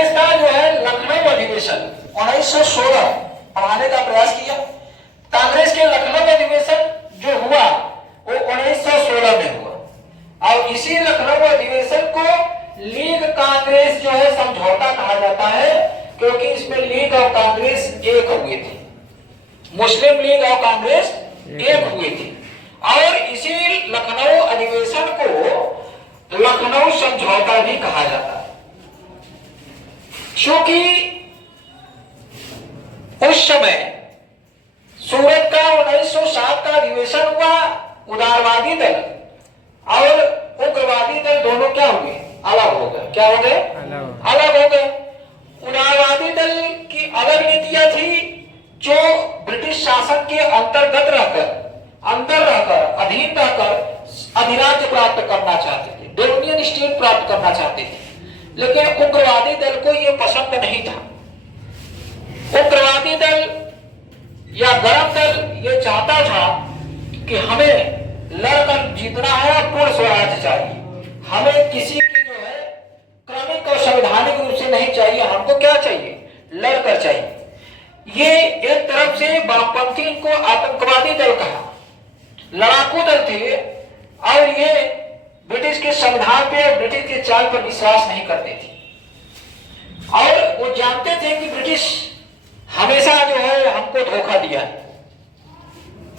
इसका जो है लखनऊ अधिवेशन 1916 पढ़ाने का प्रयास किया। कांग्रेस के लखनऊ अधिवेशन जो हुआ वो 1916 में हुआ और इसी लखनऊ अधिवेशन को लीग कांग्रेस जो है समझौता कहा जाता है, क्योंकि इसमें लीग और कांग्रेस एक हुए थे, मुस्लिम लीग और कांग्रेस एक हुए थे और इसी लखनऊ अधिवेशन को लखनऊ समझौता भी कहा जाता है। क्योंकि उस समय सूरत का 1907 का अधिवेशन हुआ, उदारवादी दल और उग्रवादी दल दोनों क्या हुए, अलग हो गए। क्या हो गए? अलग हो गए। उदारवादी दल की अलग नीतियां थी जो ब्रिटिश शासन के अंतर्गत रहकर, अंदर रहकर, अधीन रहकर अधिराज्य प्राप्त करना चाहते थे, डोमिनियन स्टेट प्राप्त करना चाहते थे। लेकिन उग्रवादी दल को यह पसंद नहीं था। उग्रवादी दल या गरम दल ये चाहता था कि हमें लड़कर जीतना है, पूर्ण स्वराज चाहिए, हमें किसी की जो है क्रमिक और संवैधानिक रूप से नहीं चाहिए, हमको क्या चाहिए, लड़कर चाहिए। ये एक तरफ से वामपंथी को आतंकवादी दल कहा, लड़ाकू दल थे और ये ब्रिटिश के संविधान पे, ब्रिटिश के चाल पर विश्वास नहीं करते थे और वो जानते थे कि ब्रिटिश हमेशा जो है हमको धोखा दिया है।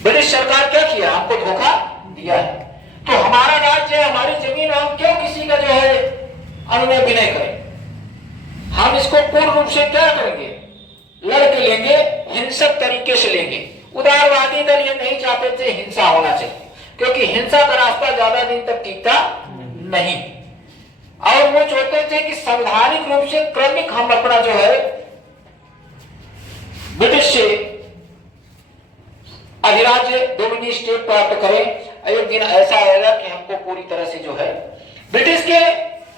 ब्रिटिश सरकार क्या किया, हमको धोखा दिया है, तो हमारा राज्य है, हमारी जमीन, हम क्यों किसी का जो है अनुनय विनय करें, हम इसको पूर्ण रूप से क्या करेंगे, लड़के लेंगे, हिंसक तरीके से लेंगे। उदारवादी दल ये नहीं चाहते थे हिंसा होना चाहिए, क्योंकि हिंसा का रास्ता ज्यादा दिन तक टिकता नहीं और वो चाहते थे कि संवैधानिक रूप से क्रमिक हम अपना जो है ब्रिटिश से अधिराज्य डोमिनियन स्टेट प्राप्त करें। एक दिन ऐसा आएगा कि हमको पूरी तरह से जो है ब्रिटिश के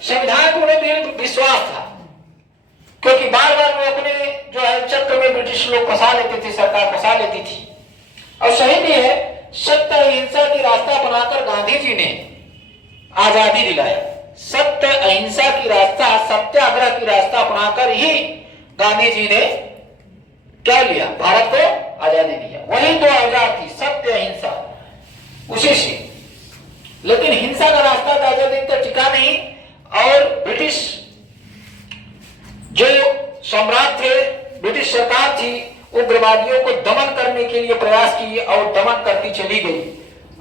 संविधान को उन्हें विश्वास था, क्योंकि बार बार वो अपने जो है चक्र में ब्रिटिश लोग फंसा लेते थे, सरकार फंसा लेती थी। और सही भी है, सत्य अहिंसा की रास्ता बनाकर गांधी जी ने आजादी दिलाया। सत्य अहिंसा की रास्ता, सत्याग्रह की रास्ता अपनाकर ही गांधी जी ने क्या लिया, भारत को आजादी दिया। वही तो आजाद थी, सत्य अहिंसा, उसी से। लेकिन हिंसा का रास्ता ज्यादा दिन तक टिका नहीं और ब्रिटिश जो सम्राट थे, ब्रिटिश सरकार थी, उग्रवादियों को दमन करने के लिए प्रयास किए और दमन करती चली गई।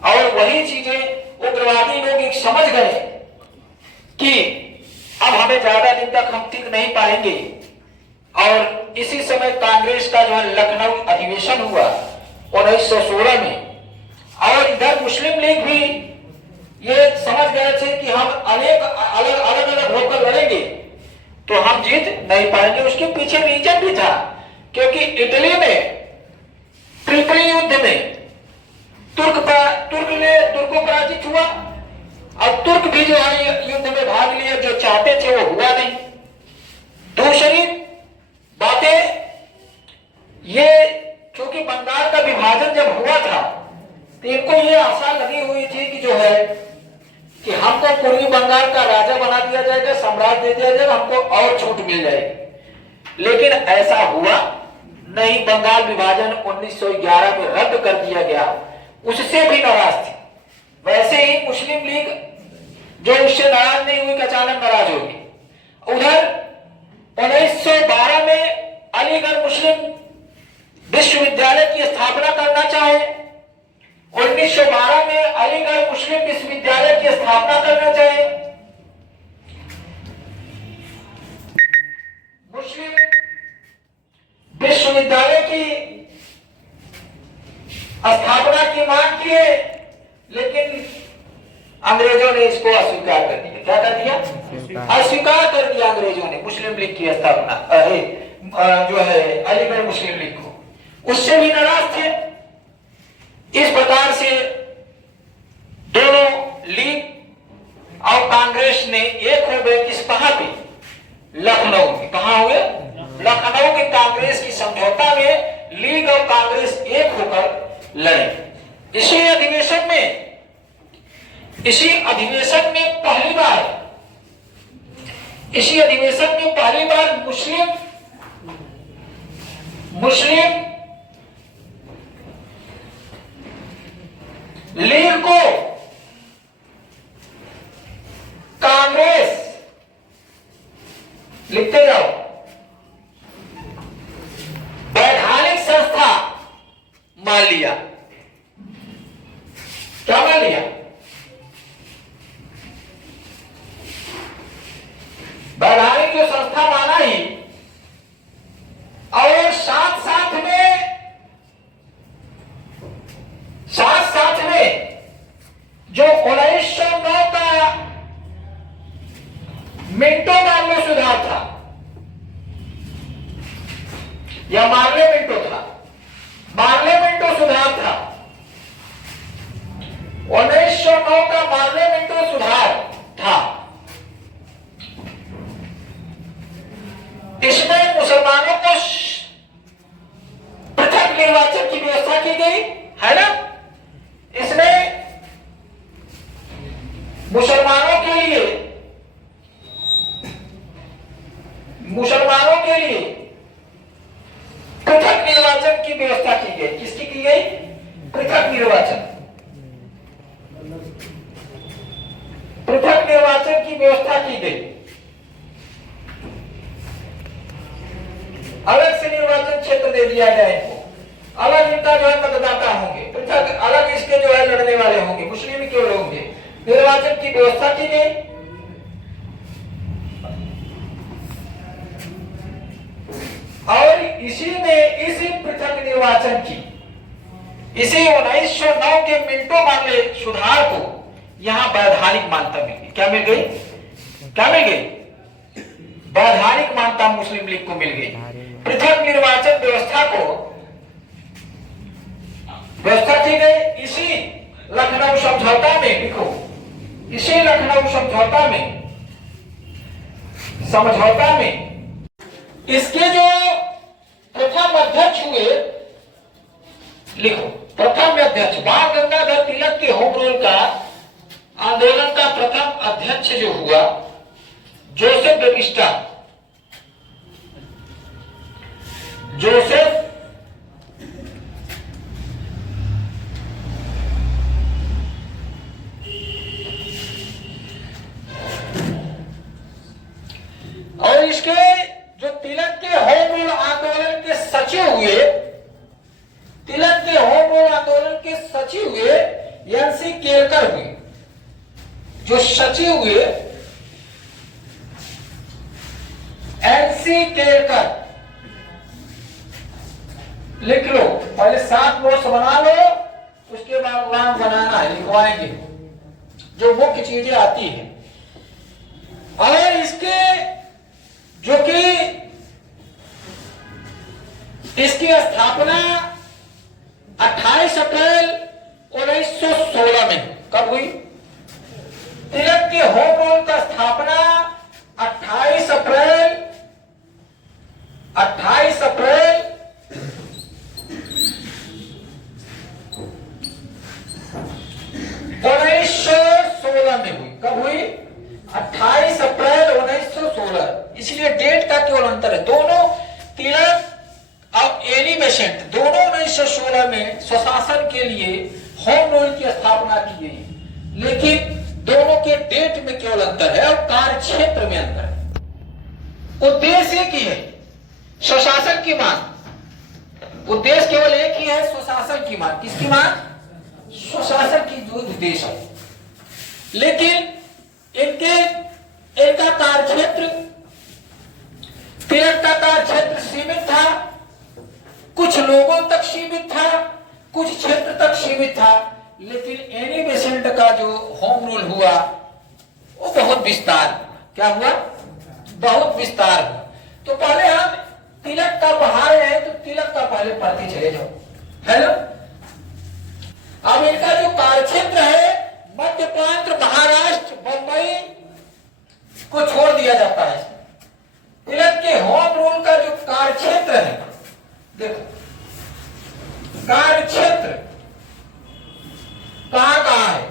और वही चीजें उग्रवादी लोग समझ गए कि अब हमें ज्यादा दिन तक हम टिक नहीं पाएंगे और इसी समय कांग्रेस का जो है लखनऊ अधिवेशन हुआ 1916 में और इधर मुस्लिम लीग भी ये समझ गए थे कि हम अनेक अलग अलग होकर लड़ेंगे तो हम जीत नहीं पाएंगे। उसके पीछे रीजन भी था, क्योंकि इटली में ट्रिपली युद्ध में तुर्क को पराजित हुआ और तुर्क भी जो है युद्ध में भाग लिए, जो चाहते थे वो हुआ नहीं। दूसरी बातें ये, क्योंकि बंगाल का विभाजन जब हुआ था तो इनको ये आशा लगी हुई थी कि जो है कि हमको पूर्वी बंगाल का राजा बना दिया जाएगा, सम्राट दे दिया जाएगा, हमको और छूट मिल जाएगी। लेकिन ऐसा हुआ नहीं। बंगाल विभाजन 1911 में रद्द कर दिया गया, उससे भी नाराज थे। वैसे ही मुस्लिम लीग जो उससे नाराज नहीं हुई, अचानक नाराज होगी। उधर 1912 में अलीगढ़ मुस्लिम विश्वविद्यालय की स्थापना करना चाहे, 1912 में अलीगढ़ मुस्लिम विश्वविद्यालय की स्थापना करना चाहे, मुस्लिम विश्वविद्यालय की स्थापना की मांग किए, लेकिन अंग्रेजों ने इसको अस्वीकार कर दिया। क्या कर दिया? अस्वीकार कर दिया अंग्रेजों ने मुस्लिम लीग की स्थापना जो है अलीगढ़ मुस्लिम लीग को। उससे भी नाराज थे। इस प्रकार से दोनों लीग और कांग्रेस ने एक हो गए। किस कहां पे? लखनऊ में। कहां हुए? लखनऊ के कांग्रेस की समझौता में लीग और कांग्रेस एक होकर लड़े। इसी अधिवेशन में पहली बार इसी अधिवेशन में पहली बार मुस्लिम लीग को कांग्रेस, लिखते जाओ, वैधानिक संस्था मान लिया। क्या मान लिया? वैधानिक जो संस्था माना ही, और साथ साथ में जो 1909 का मिंटो मामले सुधार था, या मार्ले मिंटो था, मार्ले मिंटो सुधार था, 1909 का मार्ले मिंटो सुधार था। इसमें मुसलमानों को पृथक निर्वाचन की व्यवस्था की गई है ना। इसमें मुसलमानों के लिए पृथक निर्वाचन की व्यवस्था की गई। किसकी की गई? पृथक निर्वाचन की व्यवस्था की गई। अलग से निर्वाचन क्षेत्र दे दिया गया इनको, अलग इनका जो है मतदाता होंगे, पृथक अलग इसके जो है लड़ने वाले होंगे, मुस्लिम केवल होंगे। निर्वाचन की व्यवस्था की गई। और इसी पृथक निर्वाचन की, इसी 1909 के मिंटो मामले सुधार को यहां वैधानिक मान्यता मिल गई। क्या मिल गई? वैधानिक मान्यता मुस्लिम लीग को मिल गई। पृथक निर्वाचन व्यवस्था की गई। इसी लखनऊ समझौता में, लिखो, इसी लखनऊ समझौता में इसके जो प्रथम अध्यक्ष हुए, लिखो, प्रथम अध्यक्ष बाल गंगाधर तिलक के होम रूल का आंदोलन का प्रथम अध्यक्ष जो हुआ, जोसेफ बेबिस्टा, जोसेफ और इसके जो तिलक के होम रूल आंदोलन के सचिव हुए, एनसी केरकर हुए, जो सचिव हुए एनसी केरकर। लिख लो, पहले 7 नोट्स बना लो, उसके बाद नाम बनाना है, लिखवाएंगे जो मुख्य चीजें आती है। और इसके जो कि इसकी स्थापना 28 अप्रैल 1916 में कब हुई? तिलक के होम रूल का स्थापना 28 अप्रैल 1916 में हुई। कब हुई? 28 अप्रैल 1916। इसलिए डेट का केवल अंतर है। दोनों तिलक और एनी बेसेंट दोनों 1916 में स्वशासन के लिए होम रूल की स्थापना की गई, लेकिन दोनों के डेट में केवल अंतर है और कार्य क्षेत्र में अंतर है। उद्देश्य एक ही है, स्वशासन की मांग। उद्देश्य केवल एक ही है, स्वशासन की मांग। किसकी मांग? स्वशासन की जो उद्देश्य है। लेकिन इनका कार्य क्षेत्र, तिलक का कार्य क्षेत्र सीमित था, कुछ लोगों तक सीमित था, कुछ क्षेत्र तक सीमित था। लेकिन एनी बेसेंट का जो होम रूल हुआ वो बहुत विस्तार। क्या हुआ? बहुत विस्तार हुआ। तो पहले हम तिलक का पढ़ा रहे हैं, तो तिलक का पहले पढ़ते चले जाओ, है ना। अब इनका जो कार्यक्षेत्र है, मध्य प्रांत, महाराष्ट्र, बंबई को छोड़ दिया जाता है। तिलक के होम रूल का जो कार्यक्षेत्र है, देखो कार्यक्षेत्र कहां है?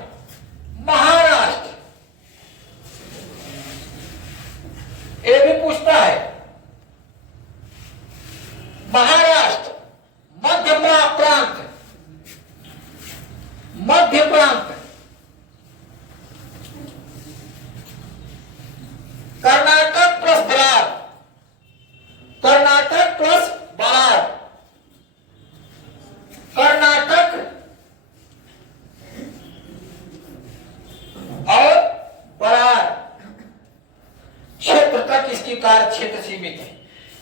महाराष्ट्र, सीमित है।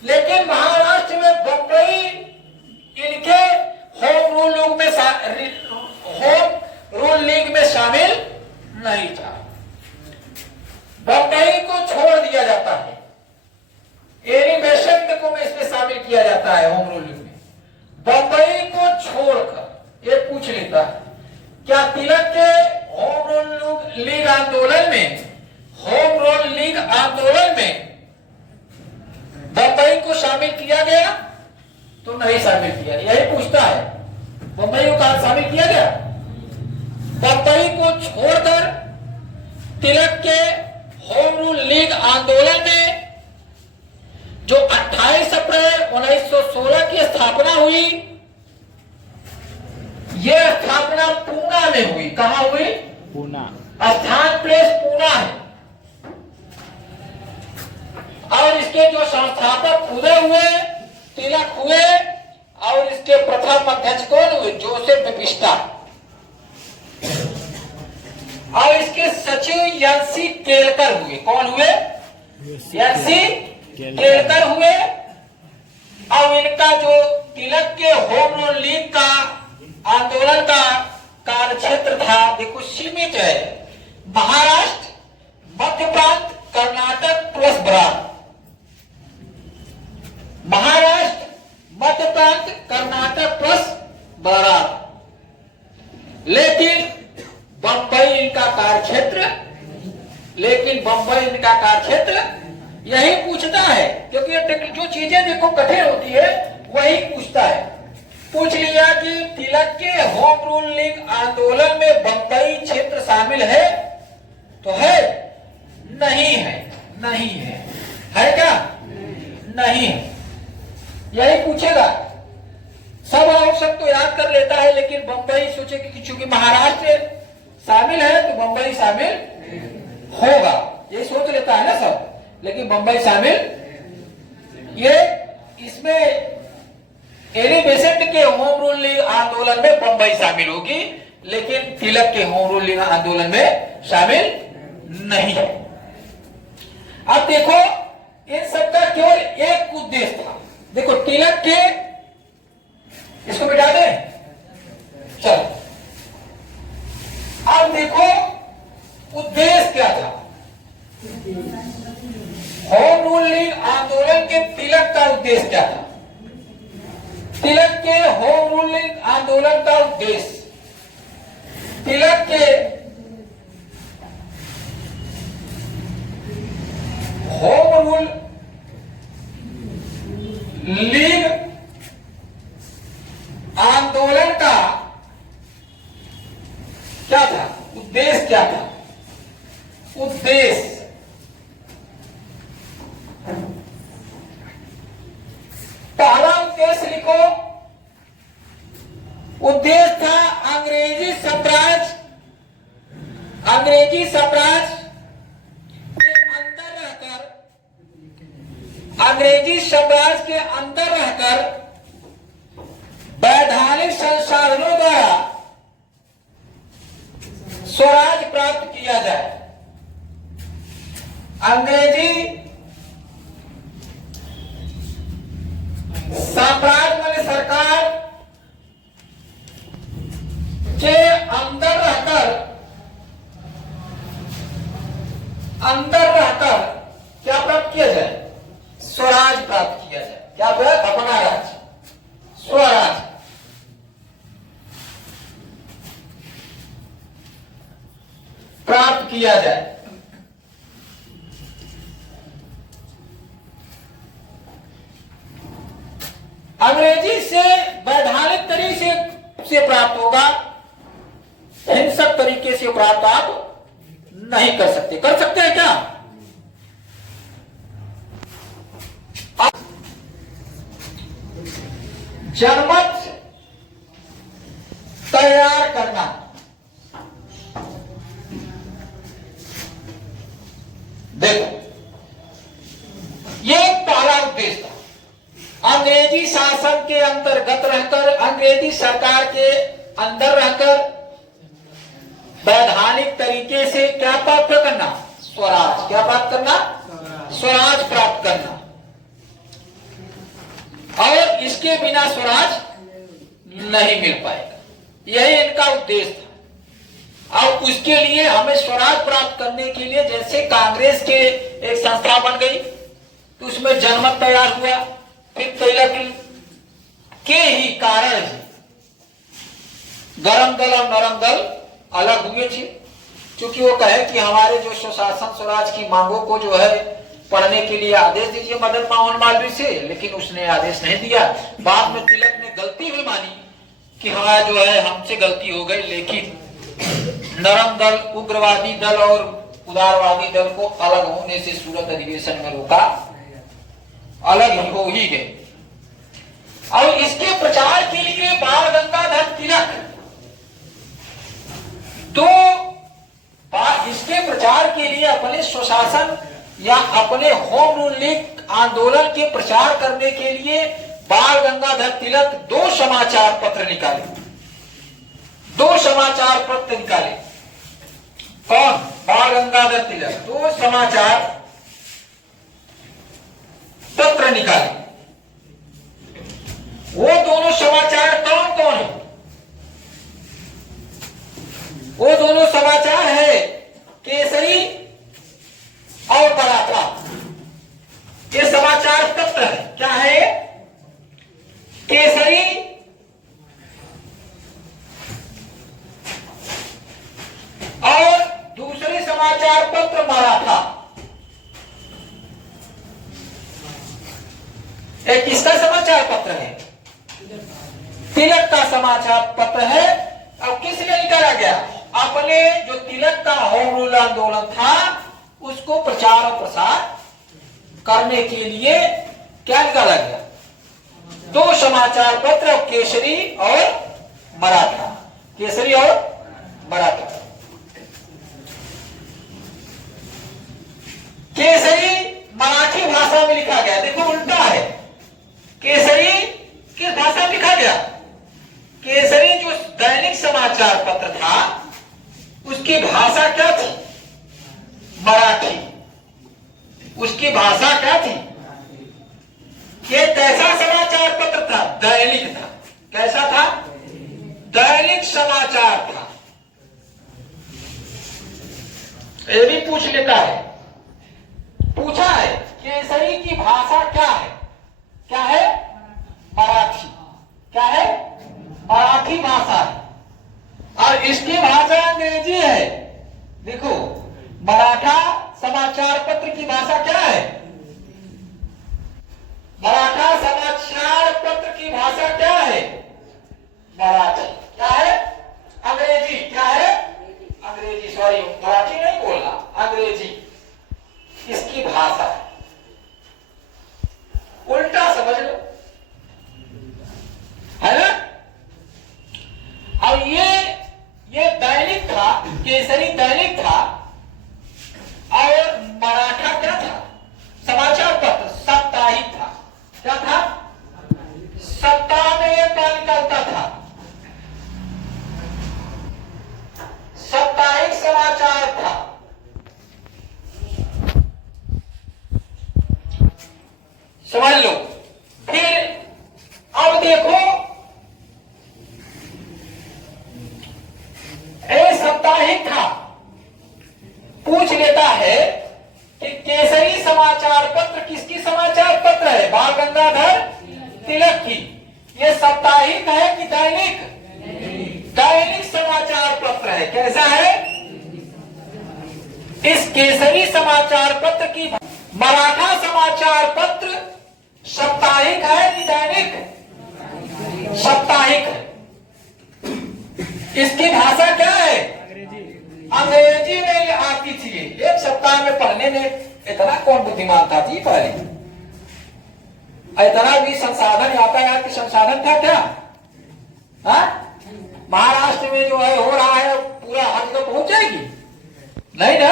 लेकिन महाराष्ट्र में बंबई इनके होम रूल लीग में शामिल नहीं था। बंबई को छोड़ दिया जाता है, एनिमेशन को इसमें शामिल किया जाता है होम रूल लीग में। बंबई को छोड़कर ये पूछ लेता है क्या तिलक के होम रूल लीग आंदोलन में बंबई को शामिल किया गया? तो नहीं शामिल किया। यही पूछता है, बंबई को कहां शामिल किया गया? बंबई को छोड़कर तिलक के होम रूल लीग आंदोलन में जो 28 अप्रैल 1916 की स्थापना हुई, यह स्थापना पूना में हुई। कहां हुई? पूना। स्थान प्लेस पूना है। और इसके जो संस्थापक खुद हुए तिलक हुए, और इसके प्रथम अध्यक्ष कौन हुए? Joseph vista. और इसके सचिव यांसी केलकर हुए। कौन हुए? यांसी केलकर हुए। और इनका जो तिलक के होम रूल लीग का आंदोलन का कार्य क्षेत्र था, देखो सीमित है, महाराष्ट्र, मध्य प्रांत, कर्नाटक प्लस बरार। महाराष्ट्र, मध्य प्रांत, कर्नाटक प्लस बरार। लेकिन बंबई इनका कार्य क्षेत्र यही पूछता है, क्योंकि जो चीजें देखो कठिन होती है वही पूछता है। पूछ लिया कि तिलक के होम रूल लीग आंदोलन में बंबई क्षेत्र शामिल है, तो है? नहीं है। नहीं है। है क्या? नहीं है। यही पूछेगा। सब ऑप्शन तो याद कर लेता है, लेकिन बंबई सोचे कि चूंकि महाराष्ट्र शामिल है तो बंबई शामिल होगा, ये सोच लेता है ना सब। लेकिन बंबई शामिल, ये इसमें एनिमेशन के होम रूल लीग आंदोलन में बंबई शामिल होगी, लेकिन तिलक के होम रूल लीग आंदोलन में शामिल नहीं है। अब देखो इन सबका केवल एक उद्देश्य था। देखो तिलक के, इसको मिटा दे, चल। अब देखो उद्देश्य क्या था। होम रूल लीग आंदोलन के तिलक का उद्देश्य क्या था? तिलक के होम रूल लीग आंदोलन का उद्देश्य, तिलक के होम रूल लीग आंदोलन का क्या था? उद्देश्य क्या था? उद्देश्य पहला उद्देश्य लिखो। उद्देश्य था अंग्रेजी साम्राज्य के अंदर रहकर वैधानिक संसाधनों द्वारा स्वराज प्राप्त किया जाए। अंग्रेजी साम्राज्य वाली सरकार के अंदर रहकर क्या प्राप्त किया जाए? स्वराज प्राप्त किया जाए। क्या अपना राज्य, स्वराज। प्राप्त किया जाए। अंग्रेजी से वैधानिक तरीके से प्राप्त होगा, हिंसक तरीके से प्राप्त आप नहीं कर सकते। कर सकते हैं क्या? जनमत तैयार करना, देखो ये पहला उद्देश्य था। अंग्रेजी शासन के अंतर्गत रहकर, अंग्रेजी सरकार के अंदर रहकर वैधानिक तरीके से क्या प्राप्त करना? स्वराज। क्या प्राप्त करना? स्वराज प्राप्त करना। इसके बिना स्वराज नहीं मिल पाएगा। यही इनका उद्देश्य था। और उसके लिए हमें स्वराज प्राप्त करने के लिए जैसे कांग्रेस के एक संस्था बन गई तो उसमें जनमत तैयार हुआ, फिर तिलक के ही कारण गरम दल और नरम दल अलग हुए थे, क्योंकि वो कहे कि हमारे जो स्वशासन स्वराज की मांगों को जो है पढ़ने के लिए आदेश दीजिए मदन मोहन मालवीय से, लेकिन उसने आदेश नहीं दिया। बाद में तिलक ने गलती भी मानी कि हमारा जो है हमसे गलती हो गई, लेकिन नरम दल, उग्रवादी दल और उदारवादी दल को अलग होने से सूरत अधिवेशन में रोका, अलग हो ही गए। और इसके प्रचार के लिए बाल गंगाधर तिलक तो इसके प्रचार के लिए अपने स्वशासन या अपने होम रूल लीग आंदोलन के प्रचार करने के लिए बाल गंगाधर तिलक 2 समाचार पत्र निकाले। 2 समाचार पत्र निकाले। कौन? बाल गंगाधर तिलक 2 समाचार पत्र निकाले। वो दोनों समाचार कौन कौन है? वो दोनों समाचार है केसरी और मराठा। ये समाचार पत्र है। क्या है? केसरी और दूसरे समाचार पत्र मराठा। एक किसका समाचार पत्र है? तिलक का समाचार पत्र है। अब किस लिए निकाला गया? अपने जो तिलक का होम रूल आंदोलन था उसको प्रचार और प्रसार करने के लिए क्या निकाला गया? 2 समाचार पत्र, केसरी और मराठा। केसरी और मराठा। केसरी मराठी भाषा में लिखा गया। देखो उल्टा है। केसरी किस भाषा में लिखा गया? केसरी जो दैनिक समाचार पत्र था उसकी भाषा क्या थी? मराठी। उसकी भाषा क्या थी? ये कैसा समाचार पत्र था? दैनिक था। कैसा था? दैनिक समाचार था। ये भी पूछ लेता है, पूछा है केसरी की भाषा क्या है? क्या है? मराठी। क्या है? मराठी भाषा है। और इसकी भाषा अंग्रेजी है। देखो मराठा समाचार पत्र की भाषा क्या है? मराठा समाचार पत्र की भाषा क्या है? मराठी। क्या है? अंग्रेजी। क्या है? अंग्रेजी। सॉरी, मराठी नहीं बोलना, अंग्रेजी इसकी भाषा है। उल्टा समझ लो, है ना? अब ये दैनिक था, केसरी दैनिक था और मराठा क्या था? समाचार पत्र साप्ताहिक था। क्या था? सप्ताह में एक बार निकलता था। साप्ताहिक समाचार था। समझ लो। फिर अब देखो, साप्ताहिक था। पूछ लेता है कि केसरी समाचार पत्र किसकी समाचार पत्र है? बाल गंगाधर तिलक की। ये साप्ताहिक है कि दैनिक? दैनिक समाचार पत्र है। कैसा है? इस केसरी समाचार पत्र की मराठा समाचार पत्र साप्ताहिक है कि दैनिक? साप्ताहिक है। इसकी भाषा क्या है? अंग्रेजी में आती थी। एक सप्ताह में पढ़ने में इतना कौन बुद्धिमान था जी? पहले इतना भी संसाधन, यातायात की संसाधन था क्या? महाराष्ट्र में जो है हो रहा है पूरा हद तक पहुंच जाएगी? नहीं ना।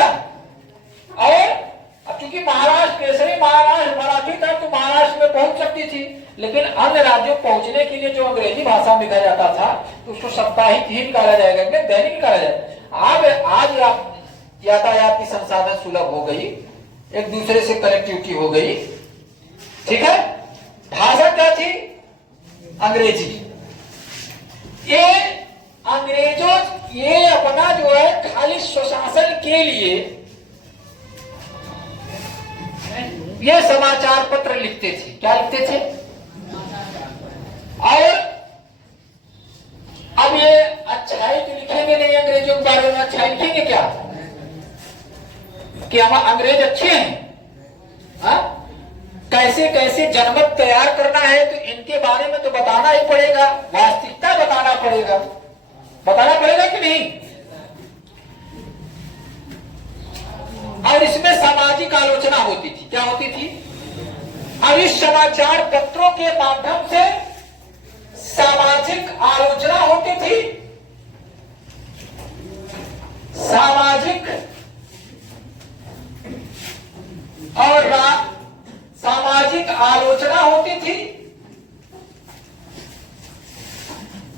और अब चूंकि महाराष्ट्र केसरी महाराष्ट्र मराठी था तो महाराष्ट्र में पहुंच सकती थी, लेकिन अन्य राज्यों पहुंचने के लिए जो अंग्रेजी भाषा में लिखा जाता था तो उसको साप्ताहिक ही निकाला जाएगा, दैनिक निकाला जाएगा। आज यातायात की संसाधन सुलभ हो गई, एक दूसरे से कनेक्टिविटी हो गई, ठीक है। भाषा क्या थी? अंग्रेजी। ये अंग्रेजों ये अपना जो है खाली स्वशासन के लिए ये समाचार पत्र लिखते थे। क्या लिखते थे? और अब ये अच्छाई तो लिखेंगे नहीं, अंग्रेजों के बारे में अच्छाई लिखेंगे क्या कि हम अंग्रेज अच्छे हैं? हाँ, कैसे कैसे जनमत तैयार करना है तो इनके बारे में तो बताना ही पड़ेगा, वास्तविकता बताना पड़ेगा। बताना पड़ेगा कि नहीं? और इसमें सामाजिक आलोचना होती थी। क्या होती थी? और इस समाचार पत्रों के माध्यम से सामाजिक आलोचना होती थी। सामाजिक और सामाजिक आलोचना होती थी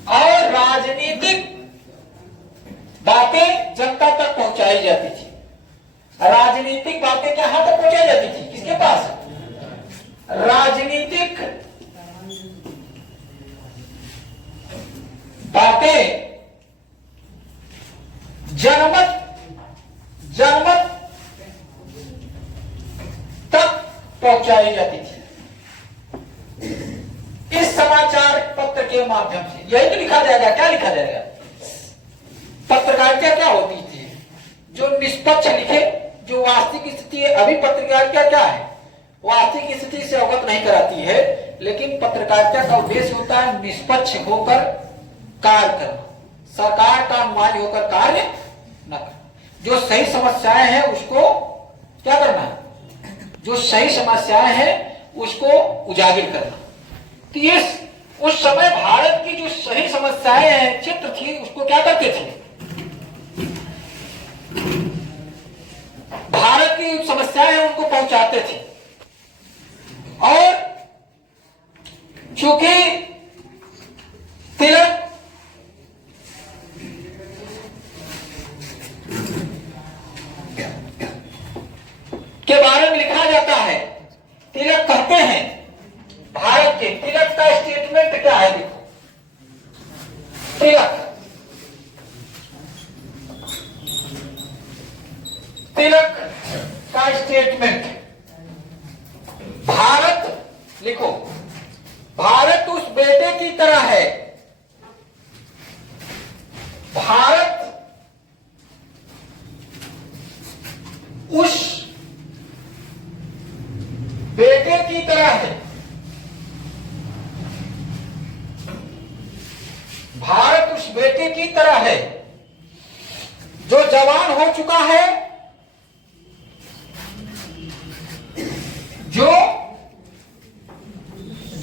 और राजनीतिक बातें जनता तक पहुंचाई जाती थी। राजनीतिक बातें कहां तक पहुंचाई जाती थी? किसके पास? राजनीतिक बातें जनमत तक पहुंचाई जाती थी इस समाचार पत्र के माध्यम से। यही तो लिखा जाएगा। क्या लिखा जाएगा? पत्रकारिता क्या होती थी? जो निष्पक्ष लिखे, जो वास्तविक स्थिति है। अभी पत्रकारिता क्या है? वास्तविक स्थिति से अवगत नहीं कराती है, लेकिन पत्रकारिता का उद्देश्य होता है निष्पक्ष होकर कार्य करना, सरकार का अनुयायी होकर कार्य न करना। जो सही समस्याएं हैं उसको क्या करना है? जो सही समस्याएं हैं उसको उजागर करना। तो ये उस समय भारत की जो सही समस्याएं हैं, चित्र थी, उसको क्या करते थे? भारत की समस्याएं हैं उनको पहुंचाते थे। और चूंकि तिलक के बारे में लिखा जाता है, तिलक कहते हैं भारत के, तिलक का स्टेटमेंट क्या है? देखो, तिलक का स्टेटमेंट। भारत लिखो, भारत उस बेटे की तरह है, भारत उस बेटे की तरह है, भारत उस बेटे की तरह है जो जवान हो चुका है, जो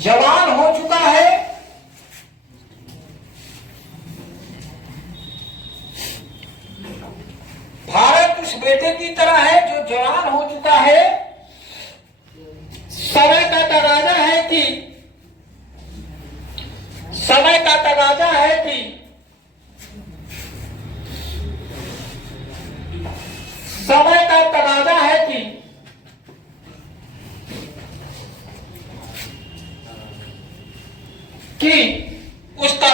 जवान हो चुका है, भारत उस बेटे की तरह है जो जवान हो चुका है। समय का तकाजा है कि समय का तकाजा है कि समय का तकाजा है कि उसका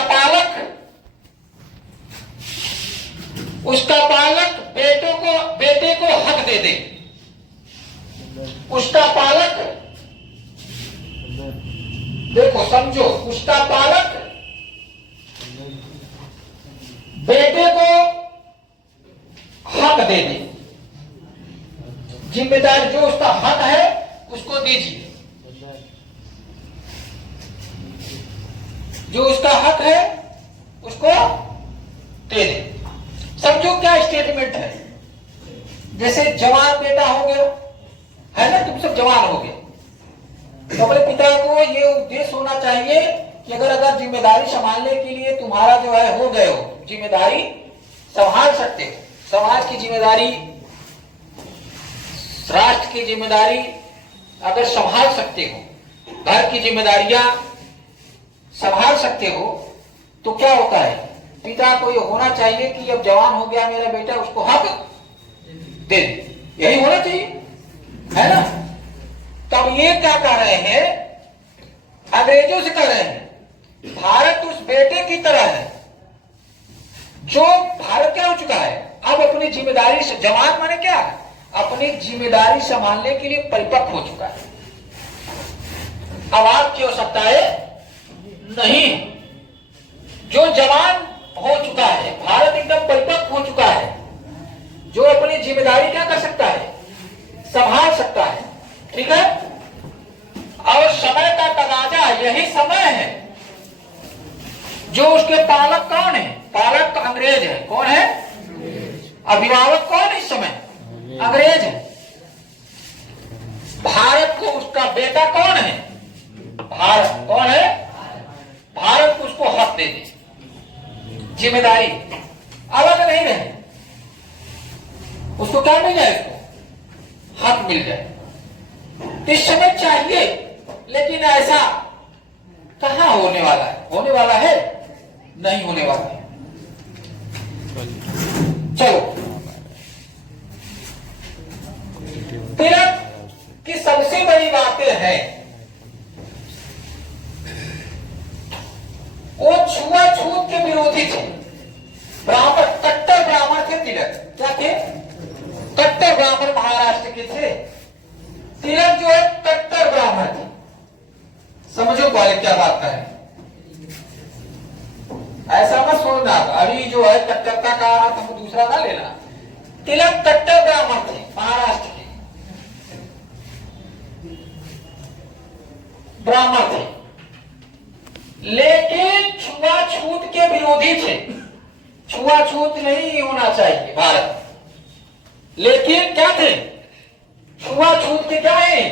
पालक बेटे को हक दे दे। उसका पालक, देखो समझो, उसका पालक बेटे को हक दे दे। जिम्मेदारी जो उसका हक है उसको दीजिए, जो उसका हक है उसको दे दे। समझो क्या स्टेटमेंट है। जैसे जवान बेटा हो गया है ना, तुम सब जवान हो गए, तो अपने पिता को ये उद्देश्य होना चाहिए कि अगर जिम्मेदारी संभालने के लिए तुम्हारा जो है हो गए हो, जिम्मेदारी संभाल सकते हो, समाज की जिम्मेदारी, राष्ट्र की जिम्मेदारी अगर संभाल सकते हो, घर की जिम्मेदारियां संभाल सकते हो, तो क्या होता है? पिता को ये होना चाहिए कि अब जवान हो गया मेरा बेटा, उसको हक दे दे। यही होना चाहिए, है ना? तब ये क्या कह रहे हैं? अंग्रेजों से कह रहे हैं भारत उस बेटे की तरह है जो भारत क्या हो चुका है, अब अपनी जिम्मेदारी से, जवान माने क्या, अपनी जिम्मेदारी संभालने के लिए परिपक्व हो चुका है। अब आपकी आवश्यकता है नहीं, जो जवान हो चुका है, भारत एकदम परिपक्व हो चुका है, जो अपनी जिम्मेदारी क्या कर सकता है, संभाल सकता है। ठीक है, और समय का तकाजा यही समय है। जो उसके पालक कौन है, पालक अंग्रेज है। कौन है? अभिभावक कौन है इस समय? अंग्रेज है। भारत को उसका बेटा कौन है? भारत। कौन है? भारत को उसको हक दे दे, जिम्मेदारी, अलग नहीं रहे, उसको क्या मिल जाए, उसको हक मिल जाए। इस समय चाहिए, लेकिन ऐसा कहां होने वाला है? होने वाला है? नहीं होने वाला है। चलो, तिलक की सबसे बड़ी बातें हैं, वो छुआछूत के विरोधी थे, ब्राह्मण, कट्टर ब्राह्मण थे तिलक। क्या थे? कट्टर ब्राह्मण महाराष्ट्र के थे। तिलक जो है कट्टर ब्राह्मण थे। समझो वाले क्या बात का है, ऐसा मत सोचना अभी जो है कट्टरता का तुम दूसरा ना लेना। तिलक कट्टर ब्राह्मण थे, महाराष्ट्र के ब्राह्मण थे, लेकिन छुआछूत के विरोधी थे। छुआछूत नहीं होना चाहिए भारत, लेकिन क्या थे? छुआछूत के क्या है?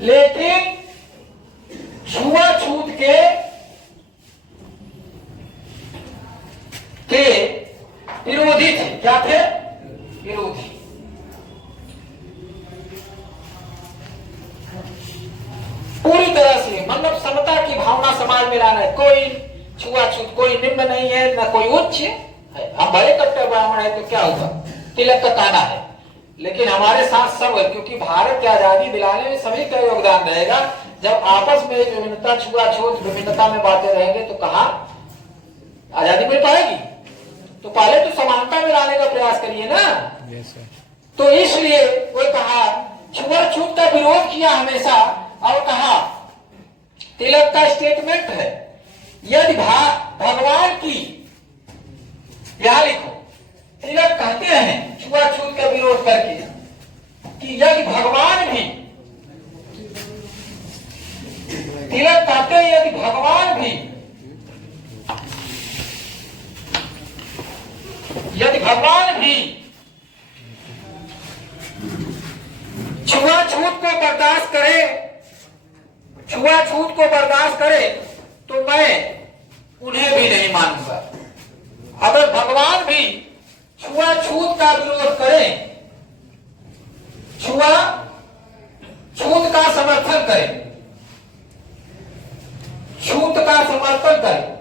लेकिन छुआछूत के विरोधी थे। क्या थे? विरोधी। पूरी तरह से मतलब समता की भावना समाज में लाना है। कोई छुआछूत, कोई निम्न नहीं है, न कोई उच्च है। हम बड़े कट्टर ब्राह्मण है तो क्या होगा, तिलक का कहना है, लेकिन हमारे साथ सब, क्योंकि भारत की आजादी दिलाने में सभी का योगदान रहेगा। जब आपस में विभिन्नता, छुआछूत, विभिन्नता में बातें रहेंगे तो कहां आजादी मिल पाएगी? तो पहले तो समानता में लाने का प्रयास करिए ना। तो इसलिए वो कहा, छुआछूत का विरोध किया हमेशा, और कहा तिलक का स्टेटमेंट है, यदि भगवान की, यहां लिखो, तिलक कहते हैं छुआछूत का विरोध करके कि यदि भगवान भी, तिलक कहते हैं यदि भगवान भी, यदि भगवान भी छुआछूत को बर्दाश्त करे, छुआछूत को बर्दाश्त करे, तो मैं उन्हें भी नहीं मानूंगा। अगर भगवान भी छुआछूत का विरोध करें, छूत का समर्थन करें, छूत का समर्थन करें,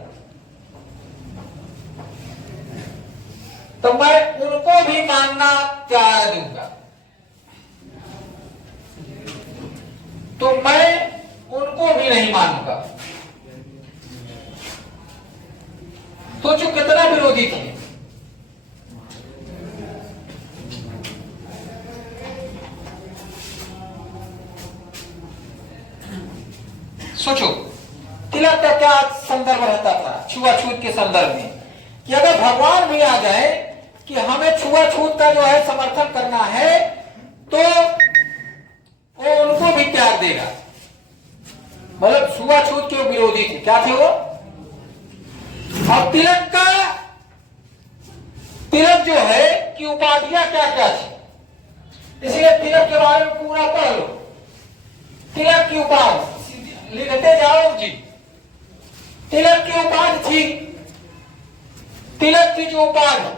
तो मैं उनको भी मानना त्याग दूंगा। तो मैं उनको भी नहीं मानूंगा। सोचो कितना विरोधी थे। सोचो तिलक का क्या संदर्भ रहता था छुआछूत के संदर्भ में, कि अगर भगवान भी आ जाए कि हमें छुआछूत का जो है समर्थन करना है, तो वो उनको भी त्याग देगा। मतलब छुआछूत के विरोधी थे। क्या थे वो? और तिलक जो है कि उपाधियां क्या क्या थी, इसलिए तिलक के बारे में पूरा पढ़ लो। तिलक की उपाधि लिखते जाओ जी। तिलक की उपाधि थी, तिलक की जो उपाधि,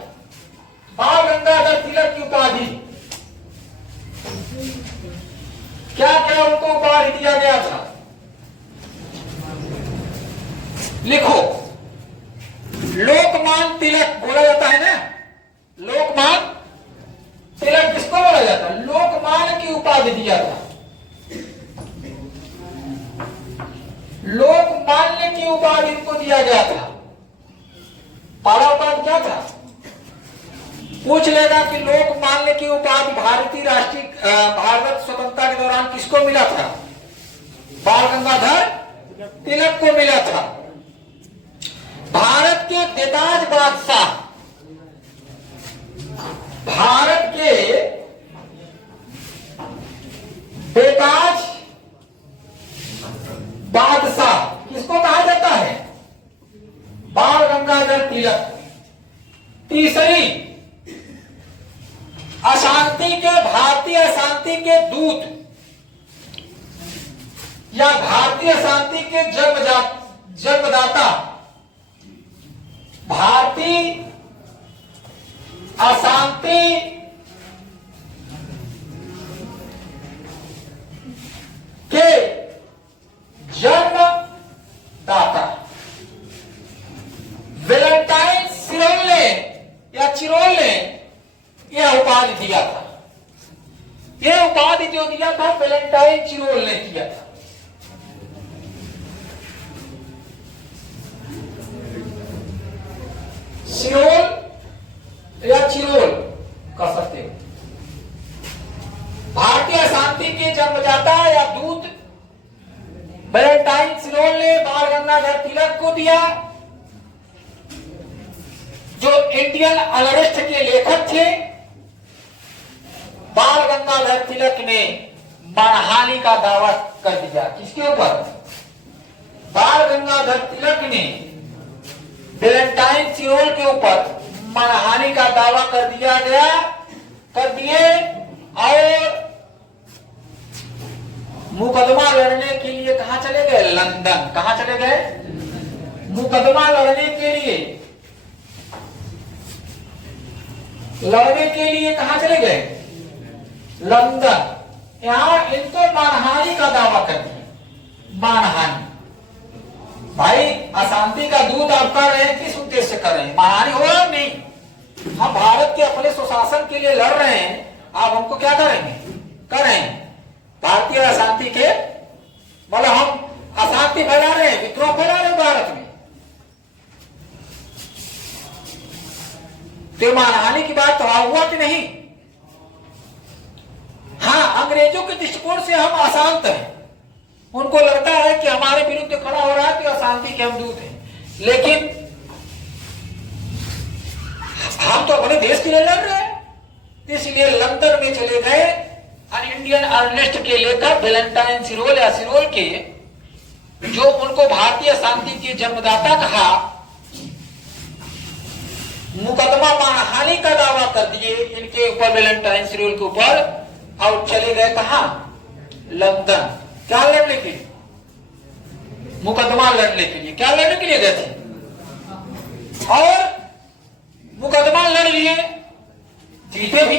बाल गंगाधर तिलक की उपाधि, क्या क्या उनको उपाधि दिया गया था, लिखो। लोकमान तिलक बोला जाता है ना, लोकमान तिलक किसको बोला जाता है? लोकमान की उपाधि दिया था। लोकमान्य की उपाधि इनको दिया गया था। पहला उपाधि क्या था? पूछ लेगा कि लोकमान्य की उपाधि भारतीय राष्ट्रीय भारत स्वतंत्रता के दौरान किसको मिला था? बाल गंगाधर तिलक को मिला था। भारत के बेताज बादशाह, भारत के बेताज बादशाह किसको कहा जाता है? बाल गंगाधर तिलक। तीसरी, अशांति के, भारतीय अशांति के दूत या भारतीय शांति के जन्मदाता, भारतीय अशांति के जन्मदाता वैलेंटाइन सिरोल ने या चिरोल ने यह उपाधि दिया था। यह उपाधि जो दिया था वैलेंटाइन चिरोल ने किया था। सिरोल या चिरोल कह सकते हो। भारतीय शांति के जन्मदाता या दूत वैलेंटाइन सिरोल ने बाल गंगाधर तिलक को दिया, जो इंडियन अनरेस्ट के लेखक थे। बाल गंगाधर तिलक ने मानहानि का दावा कर दिया। किसके ऊपर? बाल गंगाधर तिलक ने वैलेंटाइन सिरोल के ऊपर मानहानि का दावा कर दिए और मुकदमा लड़ने के लिए कहां चले गए? लंदन। कहां चले गए? मुकदमा लड़ने के लिए कहां चले गए? लंदन। यहां इनको मानहानि का दावा कर दिया। मानहानि। भाई अशांति का दूत आप कर रहे हैं, किस उद्देश्य से कर रहे हैं? मानहानि हो रहा नहीं। हम भारत के अपने सुशासन के लिए लड़ रहे हैं, आप हमको क्या करेंगे? कर रहे हैं भारतीय अशांति के, मतलब हम अशांति फैला रहे हैं, विद्रोह फैला रहे हैं भारत में। तो मानहानि की बात तो हुआ कि नहीं? हाँ, अंग्रेजों के दृष्टिकोण से हम अशांत हैं। उनको लगता है कि हमारे विरुद्ध खड़ा हो रहा है तो अशांति के हम दूत हैं, लेकिन हम तो अपने देश के लिए लड़ रहे हैं। इसलिए लंदन में चले गए इंडियन अनरेस्ट के लेखक वैलेंटाइन सिरोल या सिरोल के, जो उनको भारतीय शांति के जन्मदाता कहा, मुकदमा मानहानि का दावा कर दिए इनके ऊपर, वैलेंटाइन सिरोल के ऊपर, और चले गए कहा? लंदन। क्या लड़ने के लिए? मुकदमा लड़ने के लिए। क्या लड़ने के लिए गए थे? और मुकदमा लड़ लिए, जीते भी।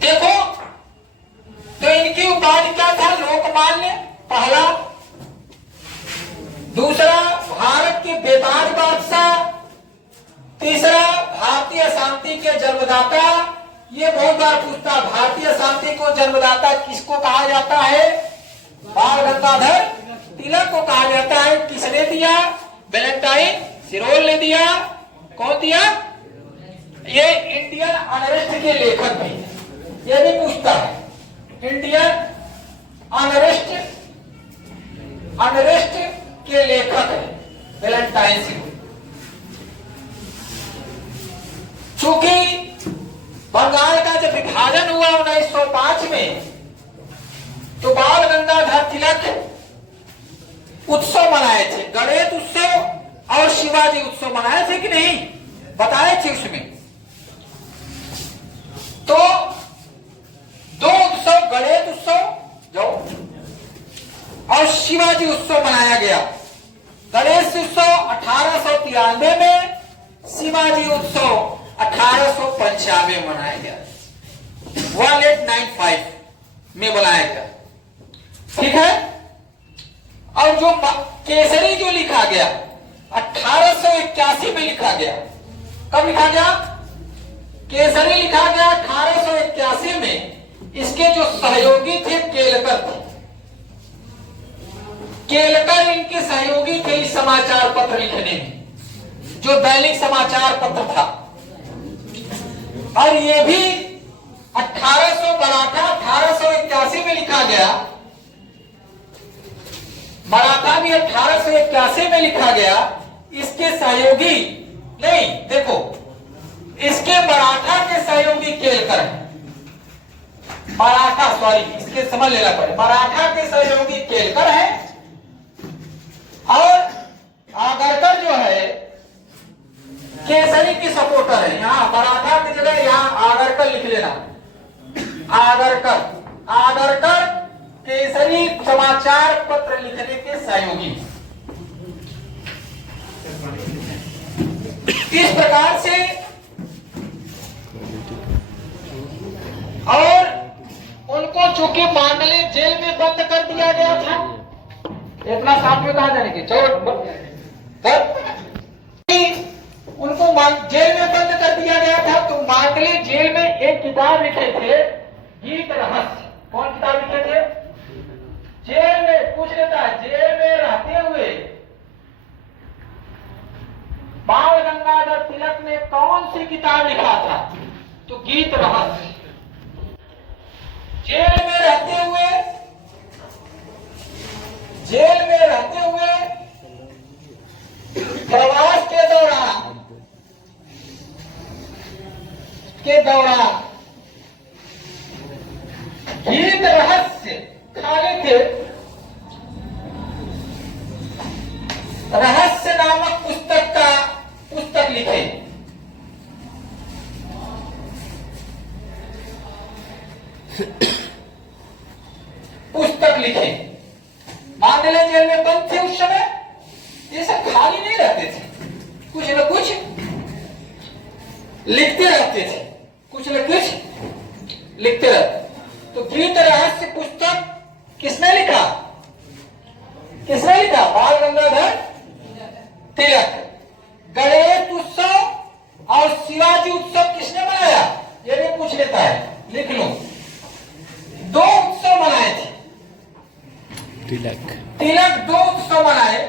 देखो तो इनकी उपाधि क्या था? लोकमान्य पहला, दूसरा भारत के बेताज बादशाह, तीसरा भारतीय शांति के जन्मदाता। ये बहुत बार पूछता, भारतीय शांति को जन्मदाता किसको कहा जाता है? बाल गंगाधर तिलक को कहा जाता है। किसने दिया? वैलेंटाइन सिरोल ने दिया। कौन दिया? ये इंडियन अनरेस्ट के लेखक भी, ये भी पूछता है। इंडियन अनरेस्ट के लेखक है वैलेंटाइन सिरोल। चूंकि बंगाल का जब विभाजन हुआ 1905 में, तो बाल गंगाधर तिलक उत्सव मनाए थे, गणेश उत्सव और शिवाजी उत्सव मनाए थे कि नहीं? बताए थे उसमें। तो दो उत्सव, गणेश उत्सव जो और शिवाजी उत्सव मनाया गया। गणेश उत्सव 1893 में, शिवाजी उत्सव 1895 में मनाया गया। 1895 में बनाया गया। ठीक है। और जो केसरी जो लिखा गया 1881 में लिखा गया। कब लिखा गया? केसरी लिखा गया 1881 में। इसके जो सहयोगी थे केलकर थे। केलकर इनके सहयोगी थे इस समाचार पत्र लिखने में, जो दैनिक समाचार पत्र था। और ये भी 1881 में लिखा गया। मराठा भी 1881 में लिखा गया। इसके सहयोगी नहीं, देखो, इसके मराठा के सहयोगी केलकर है। मराठा, सॉरी, इसके समझ लेना पड़े, मराठा के सहयोगी केलकर है और आगरकर जो है केसरी की सपोर्टर है। यहाँ मराठा की जगह यहाँ आगरकर लिख लेना। आगरकर केसरी समाचार पत्र लिखने के सहयोगी। इस प्रकार से और उनको चूंकि मांडले जेल में बंद कर दिया गया था। इतना साथ में कहा जाने के चलो उनको जेल में बंद कर दिया गया था। तो मांडले जेल में एक किताब लिखे थे, गीत रहस्य। कौन किताब लिखे थे? जेल में, पूछ लेता है, जेल में रहते हुए बाल गंगाधर तिलक ने कौन सी किताब लिखा था? तो गीत रहस्य। जेल में रहते हुए प्रवास के दौरान गीत रहस्य खाली थे। रहस्य नामक पुस्तक लिखे। पुस्तक लिखे। मांडले जेल में बंद थे उस समय। ये सब खाली नहीं रहते थे, कुछ न कुछ लिखते रहते थे, कुछ न कुछ लिखते रहते। तो गीत रहस्य पुस्तक किसने लिखा? बाल गंगाधर तिलक। गणेश उत्सव और शिवाजी उत्सव किसने मनाया? ये भी पूछ लेता है, लिख लो। 2 उत्सव मनाए थे तिलक 2 उत्सव मनाए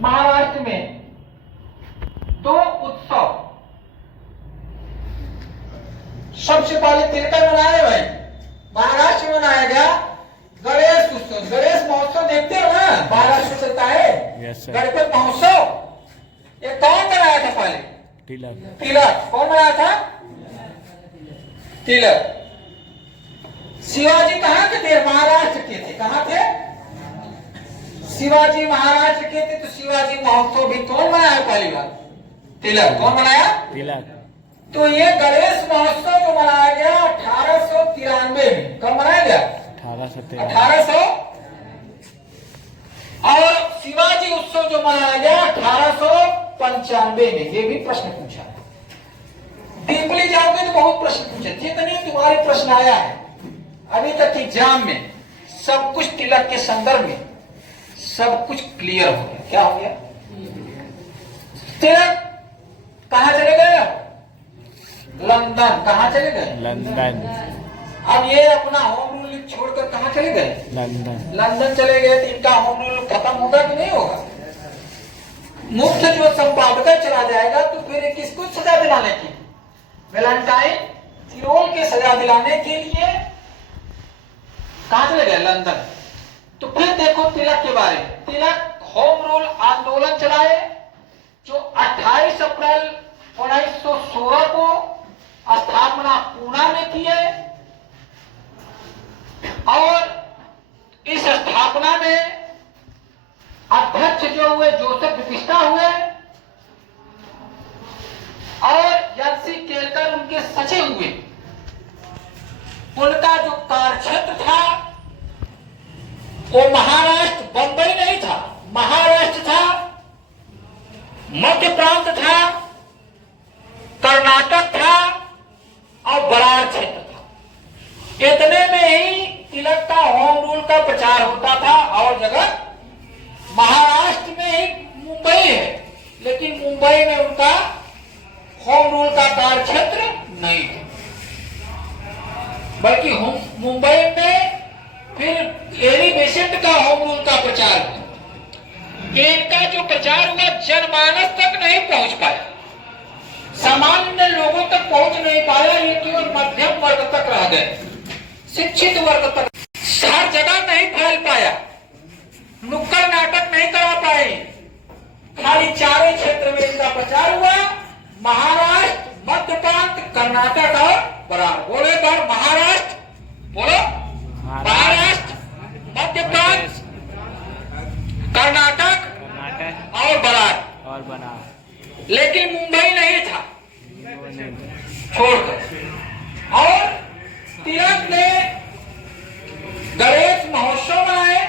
महाराष्ट्र में। 2 उत्सव सबसे पहले तिलकर मनाया भाई, महाराष्ट्र में मनाया गया गणेश उत्सव। गणेश महोत्सव देखते हो ना, महाराष्ट्र में चलता है गणपति महोत्सव। ये कौन मनाया था पहले? तिलक। कौन मनाया था? तिलक। शिवाजी कहाँ के थे? महाराष्ट्र के थे। कहाँ थे? शिवाजी महाराष्ट्र के थे। तो शिवाजी महोत्सव भी कौन मनाया पहली बार? तिलक। कौन मनाया? तिलक। तो ये गणेश महोत्सव जो मनाया गया 1893 में। कब मनाया गया? 1800। और शिवाजी उत्सव जो मनाया गया 1895 में। ये भी प्रश्न पूछा है। डीपली जाओगे तो बहुत प्रश्न पूछे। जितने तुम्हारे प्रश्न आया है अभी तक एग्जाम में, सब कुछ तिलक के संदर्भ में सब कुछ क्लियर हो गया। क्या हो गया? तिलक कहां चले गए? लंदन। कहां चले गए? लंदन। अब ये अपना होम रूल छोड़कर कहां चले गए? लंदन चले गए। तो इनका होम रूल खत्म होगा कि नहीं होगा? मुख्य जो संपादक चला जाएगा तो फिर किसको सजा दिलाने की? वेलेंटाइन थिरोल के सजा दिलाने के लिए कहां चले गए? लंदन। तो फिर देखो तिलक के बारे में। तिलक होम रूल आंदोलन चलाए जो 28 अप्रैल 1916 को स्थापना पूना में किए। और इस स्थापना में अध्यक्ष जो हुए जोसेफ विपिस्टा हुए और यर्सी केलकर उनके सचिव हुए। उनका जो कार्यक्षेत्र था वो महाराष्ट्र, बंबई नहीं था, महाराष्ट्र था, मध्य प्रांत था, कर्नाटक था और बरार क्षेत्र था। इतने में ही तिलक का होम रूल का प्रचार होता था। और जगह महाराष्ट्र में ही मुंबई है, लेकिन मुंबई में उनका होम रूल का कार्यक्षेत्र नहीं था, बल्कि मुंबई में फिर एलिवेशन इनका होम रूल का प्रचार हुआ। इनका जो प्रचार हुआ जनमानस तक नहीं पहुंच पाया, सामान्य लोगों तक पहुंच नहीं पाया, ये केवल मध्यम वर्ग तक रह गए, शिक्षित वर्ग तक हर जगह नहीं फैल पाया, नुक्कड़ नाटक नहीं करा पाए। खाली चारों क्षेत्र में इनका प्रचार हुआ, महाराष्ट्र, मध्य प्रांत, कर्नाटक और बराबर। बोले बार महाराष्ट्र, बोलो महाराष्ट्र, मध्य प्रांत, कर्नाटक और बनारस। लेकिन मुंबई नहीं था, छोड़कर। और तिलक ने गणेश महोत्सव मनाए,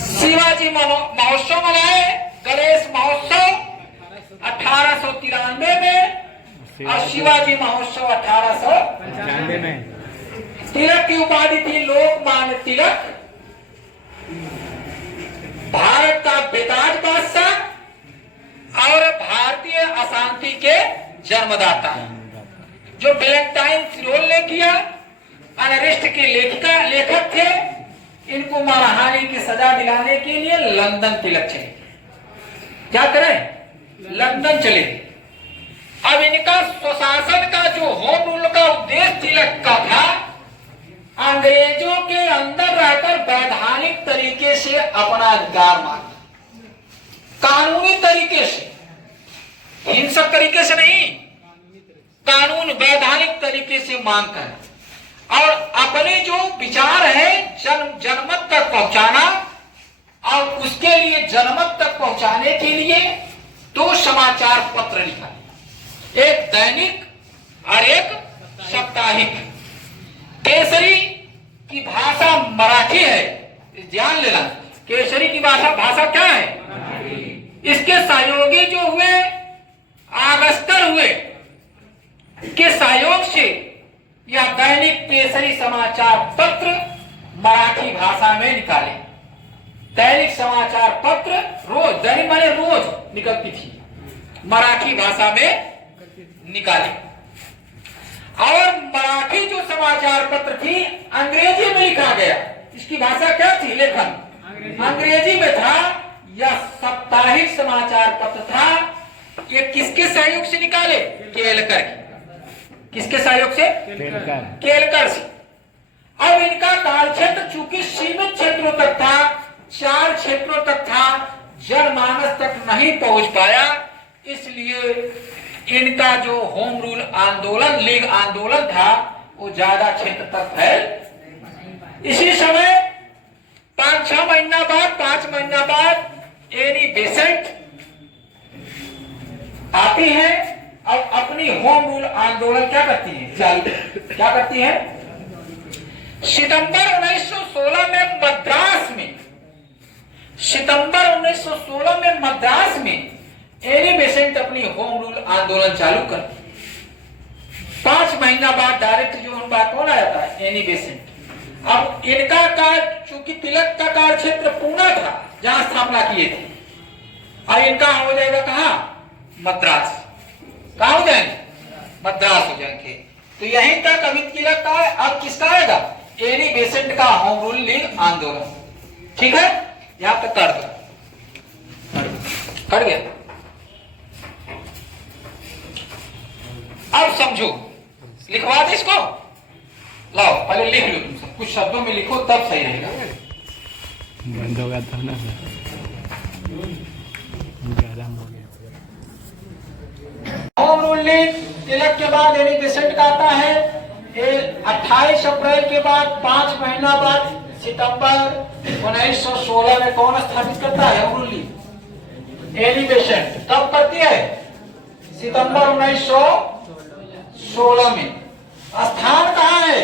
शिवाजी महोत्सव मनाए, गणेश महोत्सव 1893 में और शिवाजी महोत्सव 1895 में। तिलक की उपाधि थी लोकमान्य तिलक, भारत का बेताज बादशाह और भारतीय अशांति के जन्मदाता। जो वैलेंटाइन सिरोल ने किया, अनरिस्ट के लेखक थे, इनको मानहानि की सजा दिलाने के लिए लंदन तिलक चले। क्या करें? लंदन चले। अब इनका स्वशासन का जो होम रूल का उद्देश्य तिलक का था, अंग्रेजों के अंदर रहकर वैधानिक तरीके से अपना अधिकार मांगना, कानूनी तरीके से, हिंसक तरीके से नहीं, कानून वैधानिक तरीके से मांग कर और अपने जो विचार है जनमत तक पहुंचाना, और उसके लिए जनमत तक पहुंचाने के लिए दो समाचार पत्र निकाले, एक दैनिक और एक साप्ताहिक। केसरी की भाषा मराठी है, ध्यान लेना, केसरी की भाषा क्या है? इसके सहयोगी जो हुए आगस्तर हुए के सहयोग से यह दैनिक केसरी समाचार पत्र मराठी भाषा में निकाले। दैनिक समाचार पत्र रोज, दैनिक माने रोज निकलती थी, मराठी भाषा में निकाले। और मराठी जो समाचार पत्र थी अंग्रेजी में लिखा गया। इसकी भाषा क्या थी? लेखन अंग्रेजी में था। यह साप्ताहिक समाचार पत्र था। ये किसके सहयोग से निकाले? केलकर। किसके सहयोग से? केलकर से। अब इनका कार्यक्षेत्र चूंकि सीमित क्षेत्रों तक था, 4 क्षेत्रों तक था, जनमानस तक नहीं पहुंच पाया, इसलिए इनका जो होम रूल आंदोलन, लीग आंदोलन था, वो ज्यादा क्षेत्र तक फैल। इसी समय 5-6 महीना बाद, 5 महीना बाद एनी बेसेंट आती है और अपनी होम रूल आंदोलन क्या करती है? चालू। क्या करती है? सितंबर 1916 में मद्रास में, सितंबर 1916 में मद्रास में एनी बेसेंट अपनी होम रूल आंदोलन चालू कर। 5 महीना बाद डायरेक्ट जो उनका कौन आ जाता है? Annie Besant. अब इनका कार्य, चूंकि तिलक का कार्य क्षेत्र पूना था जहां स्थापना किए थे, और इनका हो जाएगा कहां? मद्रास। कहां हो जाएंगे? मद्रास हो जाएंगे। तो यहीं तक अभी तिलक का है। अब किसका आएगा? एनी बेसेंट का होम रूल लीग आंदोलन। ठीक है, यहां तक कर दो, कर गया। अब समझो, लिखवा दे इसको, लाओ पहले लिख लो, तुम सब कुछ शब्दों में लिखो तब सही रहेगा। बंद हो गया था ना सर, होम रूल लीग तिलक के बाद एनी बेसेंट का आता है। 28 अप्रैल के बाद 5 महीना बाद सितंबर 1916 में कौन स्थापित करता है home rule league? Annie Besant. कब करती है? सितंबर 1916 में। स्थान कहाँ है?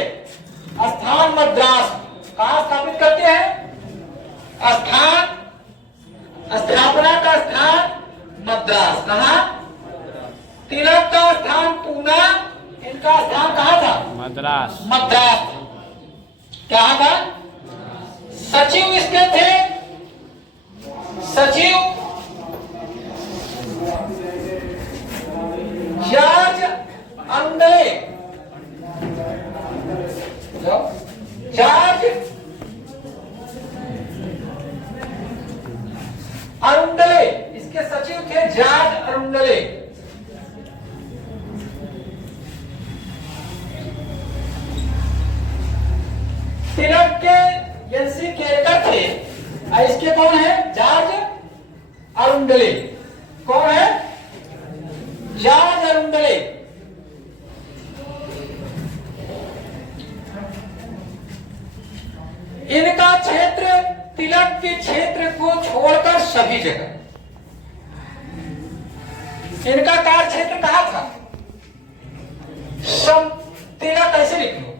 स्थान मद्रास। कहाँ स्थापित करते हैं? स्थान, स्थापना का स्थान मद्रास। कहाँ? तिलक का स्थान पूना, इनका स्थान कहाँ था? मद्रास। मद्रास। क्या था? सचिव इसके थे, सचिव जॉर्ज अंडले, जॉर्ज एनसी केरकर थे, और इसके कौन है? जॉर्ज अरुंडले। कौन है? जॉर्ज अरुंडले। इनका क्षेत्र तिलक के क्षेत्र को छोड़कर सभी जगह, इनका कार्य क्षेत्र कहां था? तिलक ऐसे लिख लो,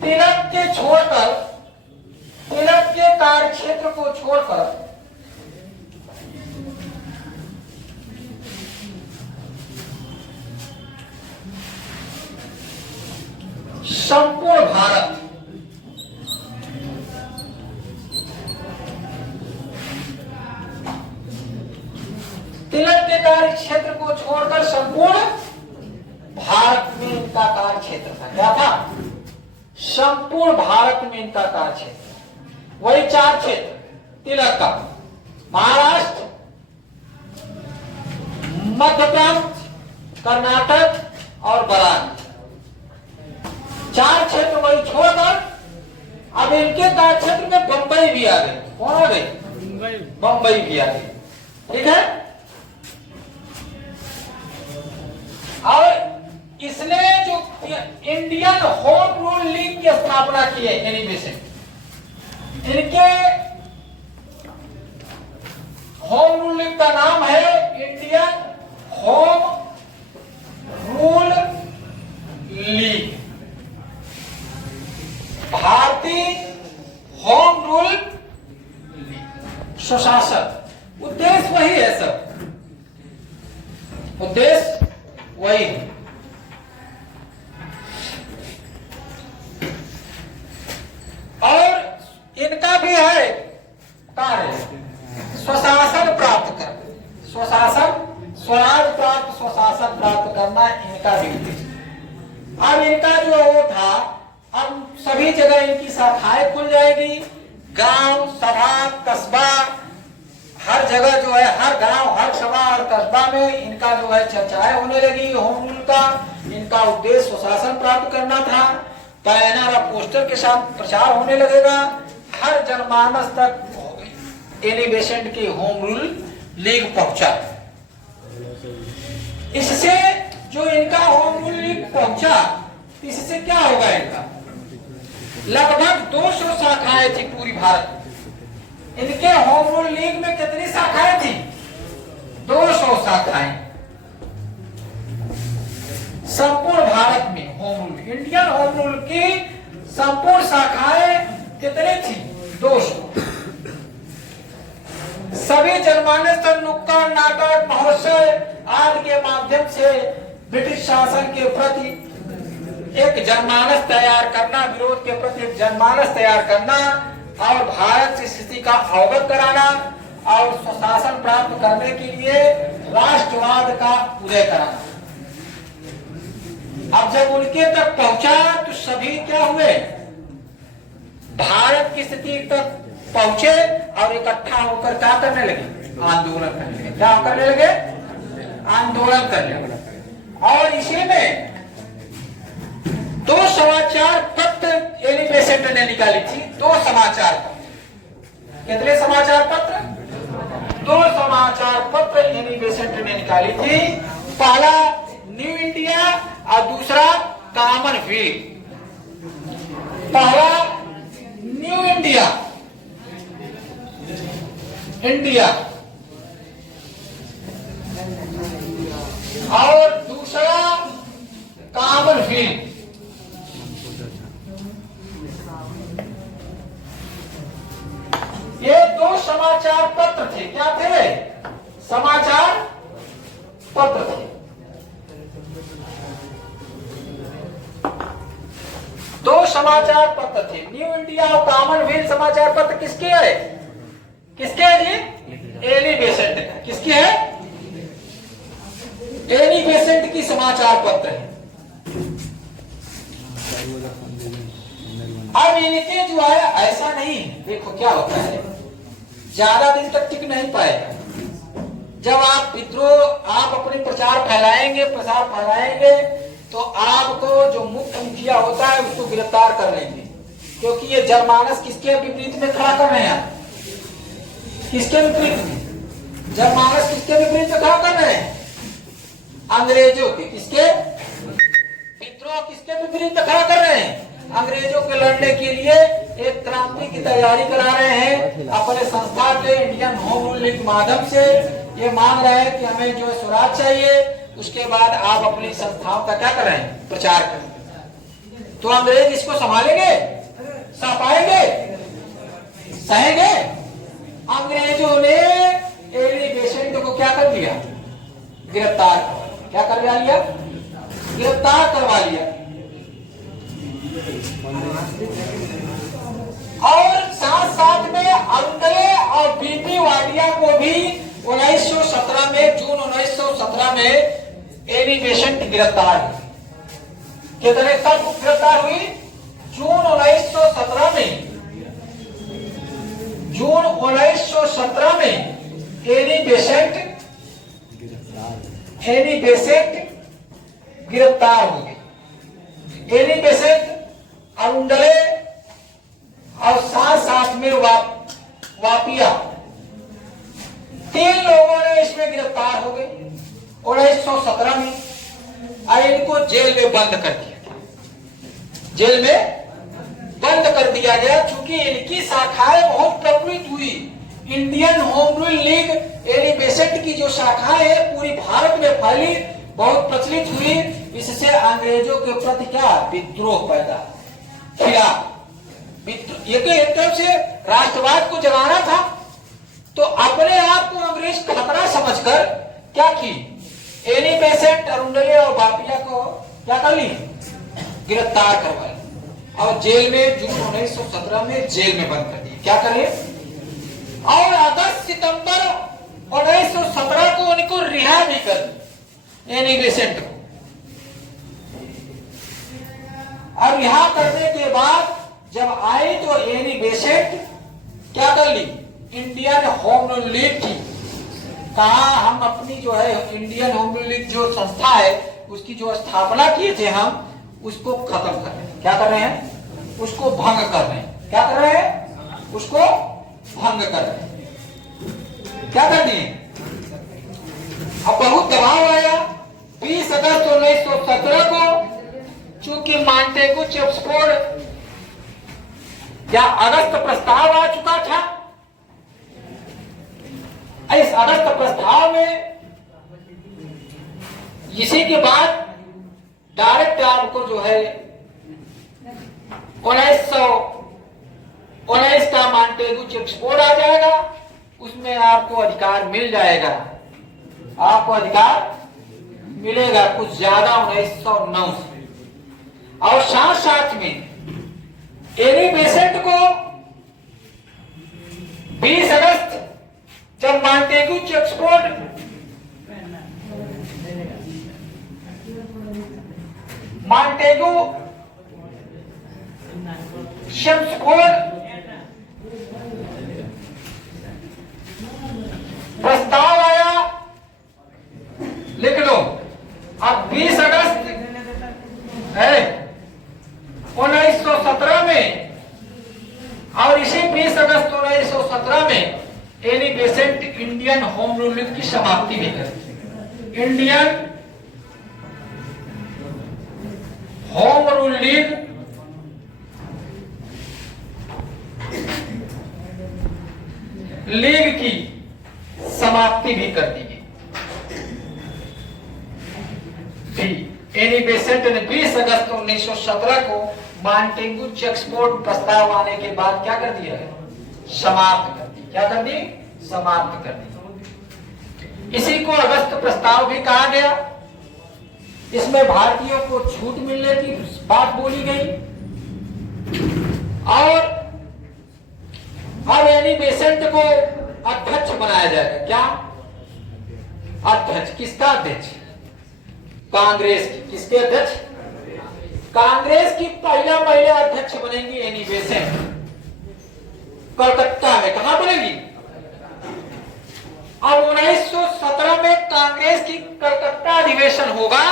तिलक के छोड़कर, तिलक के कार्य क्षेत्र को छोड़कर संपूर्ण भारत, तिलक के कार्य क्षेत्र को छोड़कर संपूर्ण भारत में इनका कार्य क्षेत्र था। क्या था? संपूर्ण भारत में इनका कार्य क्षेत्र। वही 4 क्षेत्र तिलक का, महाराष्ट्र, मध्य प्रांत, कर्नाटक और बराक, 4 क्षेत्र वही छोड़कर अब इनके कार्य क्षेत्र में बंबई भी आ गई। कौन आ गई? बंबई भी आ गई। ठीक है। और इसने जो इंडियन होम रूल लीग की स्थापना की है, एनिमेशन, इनके होम रूल लीग का नाम है इंडियन होम रूल लीग, भारतीय होम रूल सुशासन। उद्देश्य वही है सब, उद्देश्य वही है। और इनका भी है कार्य स्वशासन प्राप्त करना, स्वशासन, स्वराज प्राप्त, स्वशासन प्राप्त करना इनका भी उद्देश्य। अब इनका जो वो था, अब सभी जगह इनकी शाखाएं खुल जाएगी, गांव, सभा, कस्बा, हर जगह जो है, हर गांव, हर सभा और कस्बा में इनका जो है चर्चाएं होने लगी होम रूल का। इनका उद्देश्य स्वशासन प्राप्त करना था। बैनर और पोस्टर के साथ प्रचार होने लगेगा, हर जनमानस तक एनी बेसेंट की होम रूल लीग पहुंचा। इससे जो इनका होम रूल लीग पहुंचा, इससे क्या होगा? इनका लगभग 200 शाखाएं थी पूरी भारत। इनके होम रूल लीग में कितनी शाखाएं थी? 200 शाखाएं। संपूर्ण भारत में home rule, Indian home rule की संपूर्ण शाखाएं कितनी थी? 200। सभी जनमानस तक नुक्कड़ नाटक, महोत्सव आदि के माध्यम से ब्रिटिश शासन के प्रति एक जनमानस तैयार करना, विरोध के प्रति एक जनमानस तैयार करना और भारत की स्थिति का अवगत कराना और स्वशासन प्राप्त करने के लिए राष्ट्रवाद का उदय कराना। अब जब उनके तक पहुंचा तो सभी क्या हुए? भारत की स्थिति तक पहुंचे और इकट्ठा होकर क्या करने लगे? आंदोलन करने लगे। क्या करने लगे? आंदोलन करने लगे। और इसी में 2 समाचार पत्र एनी बेसेंट ने निकाली थी। 2 समाचार पत्र। कितने समाचार पत्र? 2 समाचार पत्र एनी बेसेंट ने निकाली थी। पहला न्यू इंडिया और दूसरा कॉमनवेल्थ। पहला न्यू इंडिया, इंडिया, और दूसरा कॉमनवेल्थ। ये 2 समाचार पत्र थे। क्या थे? समाचार पत्र थे। 2 समाचार पत्र थे, न्यू इंडिया और कॉमनवेल्थ समाचार पत्र। किसके है? किसके है जी? एनी बेसेंट का। किसकी है? एनी बेसेंट की समाचार पत्र है। अब इनके जो है ऐसा नहीं, देखो क्या होता है, ज्यादा दिन तक टिक नहीं पाएगा। जब आप विद्रोह, आप अपने प्रचार फैलाएंगे, प्रसार फैलाएंगे, तो आपको जो मुख्य मुखिया होता है उसको गिरफ्तार कर लेंगे। क्योंकि ये जनमानस किसके विपरीत में खड़ा कर रहे हैं? किसके विपरीत में? जनमानस किसके विपरीत में खड़ा कर रहे हैं? अंग्रेजों के। किसके? विद्रोह किसके विपरीत में खड़ा कर रहे हैं? अंग्रेजों के लड़ने के लिए एक क्रांति की तैयारी करा रहे हैं अपने संस्था के इंडियन होम रूल लीग माध्यम से। ये मांग रहे हैं कि हमें जो स्वराज चाहिए, उसके बाद आप अपनी संस्थाओं का क्या कर रहे हैं? प्रचार करें। तो अंग्रेज इसको संभालेंगे? सह पाएंगे? सहेंगे? अंग्रेजों ने एनी बेसेंट को क्या कर दिया? गिरफ्तार। क्या करवा लिया? गिरफ्तार करवा लिया। और साथ साथ में अरुंडले और बीपी वाडिया को भी 1917 में, जून 1917 में एनी बेसेंट गिरफ्तार हुई। कितने कब गिरफ्तार हुई? जून 1917 में। जून 1917 में एनी बेसेंट गिरफ्तार हो गई। एनी बेसेंट, अरुंडले और साथ में वापिया, 3 लोगों ने इसमें गिरफ्तार हो गए 1917 में। और इनको जेल में बंद कर दिया। जेल में बंद कर दिया गया क्योंकि इनकी शाखाएं बहुत प्रचलित हुई। Indian home rule league Annie Besant की जो शाखाएं है पूरी भारत में फैली, बहुत प्रचलित हुई। इससे अंग्रेजों के प्रति क्या? विद्रोह पैदा किया। एक तरफ से राष्ट्रवाद को जगाना था, तो अपने आप को अंग्रेज खतरा समझकर क्या की? एनी बेसेंट, अरुंडले और वापिया को क्या कर ली? गिरफ्तार करवा ली और जेल में जून 1917 में जेल में बंद कर दिए। क्या करे? और अगस्त सितंबर 1917 को उनको रिहा भी कर दिया, एनी बेसेंट को। और रिहा करने के बाद जब आई तो एनी बेसेंट क्या कर ली? इंडियन होम रूल लीग की। कहा हम अपनी जो है इंडियन होम रूल लीग जो संस्था है उसकी जो स्थापना किए थे हम उसको खत्म कर रहे हैं। क्या कर रहे हैं? उसको भंग कर रहे हैं। क्या कर रहे हैं? उसको भंग कर रहे हैं। क्या कर दिए? अब बहुत दबाव आया। 20 अगस्त 1917 को चूंकि मॉन्टेगू चेम्सफोर्ड या अगस्त प्रस्ताव आ चुका था, इस अगस्त प्रस्ताव में इसी के बाद डायरेक्ट आपको जो है 1919 का मॉन्टेगू चेम्सफोर्ड आ जाएगा। उसमें आपको अधिकार मिल जाएगा, आपको अधिकार मिलेगा कुछ ज्यादा 1909 से। और साथ साथ में एनी बेसेंट को 20 अगस्त जब मॉन्टेगू चेम्सफोर्ड प्रस्ताव आया, लिख लो। अब 20 अगस्त है 1917 में, और इसी 20 अगस्त 1917 में Annie Besant Indian home rule league की समाप्ति भी कर। इंडियन होम रूल लीग की समाप्ति भी कर दी गई। एनी बेसेंट ने 20 अगस्त 1917 को मॉन्टेगू चेम्सफोर्ड प्रस्ताव आने के बाद क्या कर दिया है? समाप्त कर दी। क्या कर दी? समाप्त कर दी। इसी को अगस्त प्रस्ताव भी कहा गया। इसमें भारतीयों को छूट मिलने की बात बोली गई। और अब एनी बेसेंट को अध्यक्ष बनाया जाएगा। क्या? अध्यक्ष। किसका अध्यक्ष? कांग्रेस की। किसके अध्यक्ष? कांग्रेस की पहला महिला अध्यक्ष बनेंगी एनी बेसेंट। कलकत्ता में। कहां बनेगी? अब 1917 में कांग्रेस की कलकत्ता अधिवेशन होगा।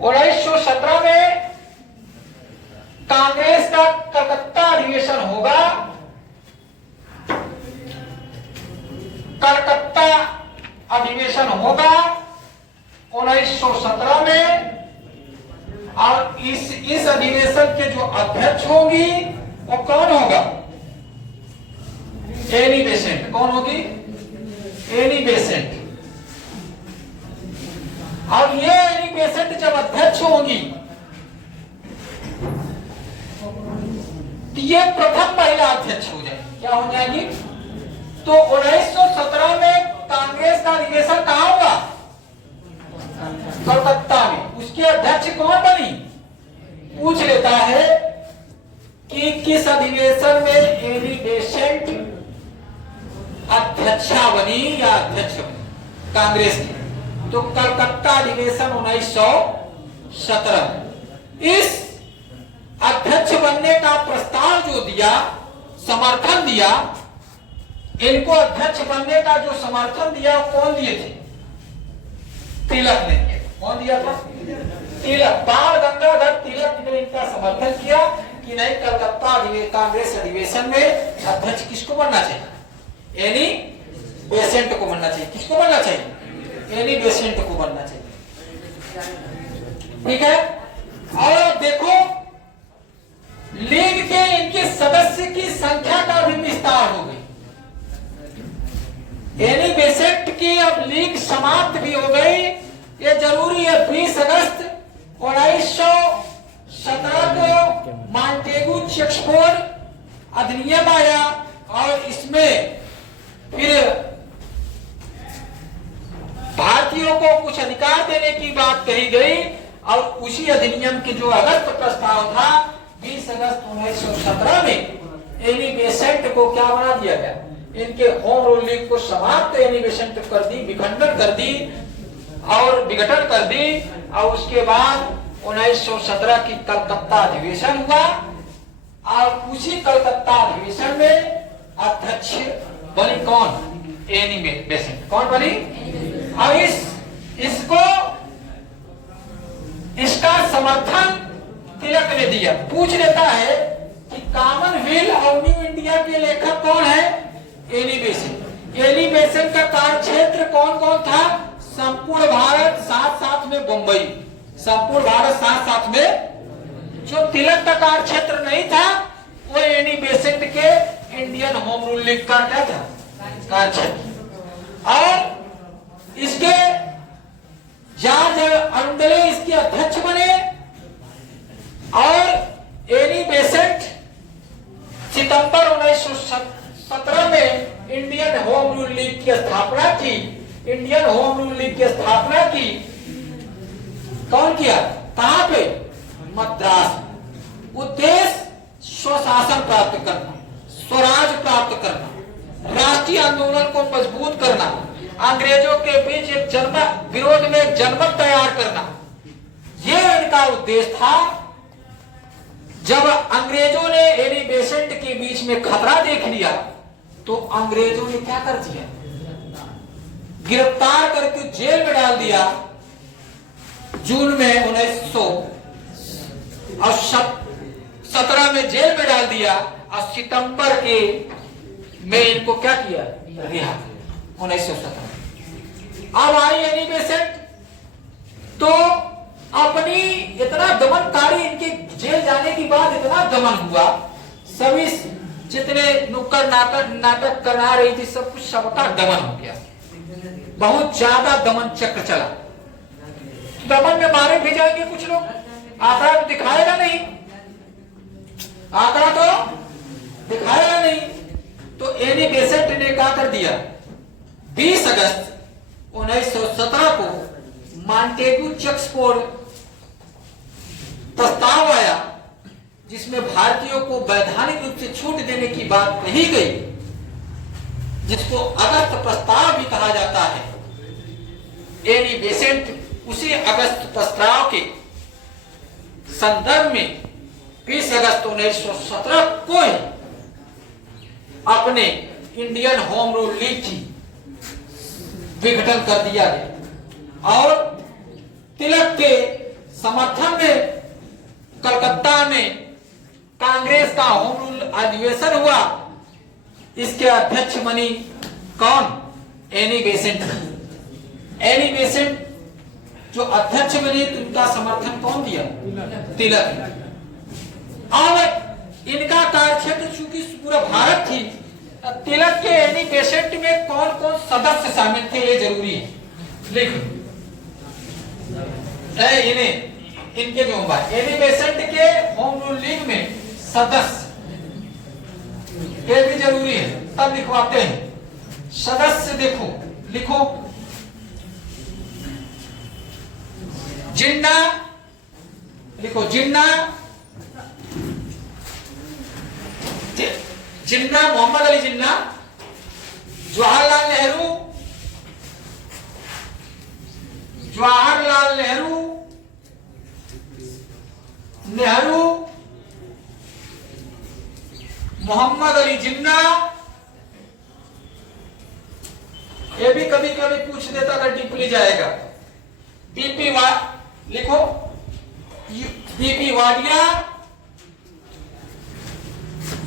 1917 में कांग्रेस का कलकत्ता अधिवेशन होगा। कलकत्ता अधिवेशन होगा 1917 में, और इस अधिवेशन के जो अध्यक्ष होंगी वो कौन होगा? Annie Besant. कौन होगी? Annie Besant. और ये एनी बेसेंट जब अध्यक्ष होंगी तो ये प्रथम महिला अध्यक्ष हो जाएगी। क्या हो जाएगी? तो 1917 में कांग्रेस का अधिवेशन कहां हुआ? कलकत्ता में। उसके अध्यक्ष कौन बनी? पूछ लेता है कि किस अधिवेशन में एनी बेसेंट अध्यक्षा बनी या अध्यक्ष बनी कांग्रेस की? तो कलकत्ता अधिवेशन 1917। इस अध्यक्ष बनने का प्रस्ताव जो दिया, समर्थन दिया, इनको अध्यक्ष बनने का जो समर्थन दिया वो कौन दिए थे? तिलक ने दिया। कौन दिया था? तिलक। बाल गंगाधर तिलक ने इनका समर्थन किया कि नहीं, कलकत्ता कांग्रेस अधिवेशन में अध्यक्ष किसको बनना चाहिए? एनी बेसेंट को बनना चाहिए। किसको बनना चाहिए? एनी बेसेंट को बनना चाहिए। ठीक है। और देखो, लीग के इनके सदस्य की संख्या का भी विस्तार हो गई। एनी बेसेंट की अब लीग समाप्त भी हो गई। ये जरूरी है। 20 अगस्त 1917 को मॉन्टेगू चेक्सफोर्ड अधिनियम आया और इसमें फिर भारतीयों को कुछ अधिकार देने की बात कही गई, और उसी अधिनियम के जो अगस्त प्रस्ताव था 20 अगस्त 1917 में एनी बेसेंट को क्या बना दिया गया? इनके होम रूल लीग को समाप्त एनी बेसेंट कर दी, विखंडन कर दी और विघटन कर दी। और उसके बाद 1917 की कलकत्ता अधिवेशन हुआ, और उसी कलकत्ता अधिवेशन में अध्यक्ष बनी कौन? Annie Besant. कौन बनी? और इसका समर्थन तिलक ने दिया। पूछ लेता है कि कॉमनवेल्थ और न्यू इंडिया के लेखक कौन है? Annie Besant. एनी बेसेंट का कार्यक्षेत्र कौन कौन था? संपूर्ण भारत, साथ साथ में बंबई। संपूर्ण भारत साथ साथ में। जो तिलक का कार्यक्षेत्र नहीं था वो एनी बेसेंट के इंडियन होम रूल लीग का क्या था? कार्यक्षेत्र। और इसके जॉर्ज अरुंडले इसके अध्यक्ष बने, और एनी बेसेंट सितंबर 1917 में इंडियन होम रूल लीग की स्थापना की। इंडियन होम रूल लीग की स्थापना की कौन किया? कहां पे? मद्रास। उद्देश्य स्वशासन प्राप्त करना, स्वराज प्राप्त करना, राष्ट्रीय आंदोलन को मजबूत करना, अंग्रेजों के बीच एक विरोध में एक जनमत तैयार करना, यह इनका उद्देश्य था। जब अंग्रेजों ने एनी बेसेंट के बीच में खतरा देख लिया तो अंग्रेजों ने क्या कर दिया? गिरफ्तार करके जेल में डाल दिया। जून में 1917 में जेल में डाल दिया, और सितंबर के में इनको क्या किया? रिहा। 1917। अब आई एनी बेसेंट, तो अपनी इतना दमनकारी, इनके जेल जाने के बाद इतना दमन हुआ, सभी जितने नुक्कड़ नाटक करा रही थी सब कुछ सबका दमन हो गया। बहुत ज्यादा दमन चक्र चला। दमन में मारे भी जाएंगे कुछ लोग, आंकड़ा तो दिखाएगा नहीं, आंकड़ा तो दिखाएगा नहीं। तो एनी बेसेंट ने क्या कर दिया? 20 अगस्त 1917 को मॉन्टेगू चेक्सफोर्ड प्रस्ताव आया, जिसमें भारतीयों को वैधानिक रूप से छूट देने की बात कही गई, जिसको अगस्त प्रस्ताव भी कहा जाता है। एनी बेसेंट उसी अगस्त प्रस्ताव के संदर्भ में 20 अगस्त 1917 को ही अपने इंडियन होम रूल लीग की विघटन कर दिया गया, और तिलक के समर्थन में कलकत्ता में कांग्रेस का होम रूल अधिवेशन हुआ, इसके अध्यक्ष बनी कौन? Annie Besant. एनी बेसेंट जो अध्यक्ष बनी तो उनका समर्थन कौन दिया? तिलक। अब इनका कार्यक्षेत्र चूंकि पूरा भारत थी, तिलक के एनी बेसेंट में कौन कौन सदस्य शामिल थे ये जरूरी है, लिखो। इनके जो होगा एनी बेसेंट के होम रूल लीग में सदस्य, ये भी जरूरी है, तब लिखवाते हैं। सदस्य देखो, लिखो जिन्ना, लिखो जिन्ना, जिन्ना मोहम्मद अली जिन्ना, जवाहरलाल नेहरू, जवाहरलाल नेहरू, नेहरू, मोहम्मद अली जिन्ना, ये भी कभी कभी पूछ देता अगर डीपली जाएगा। बीपी लिखो, B P Wadia,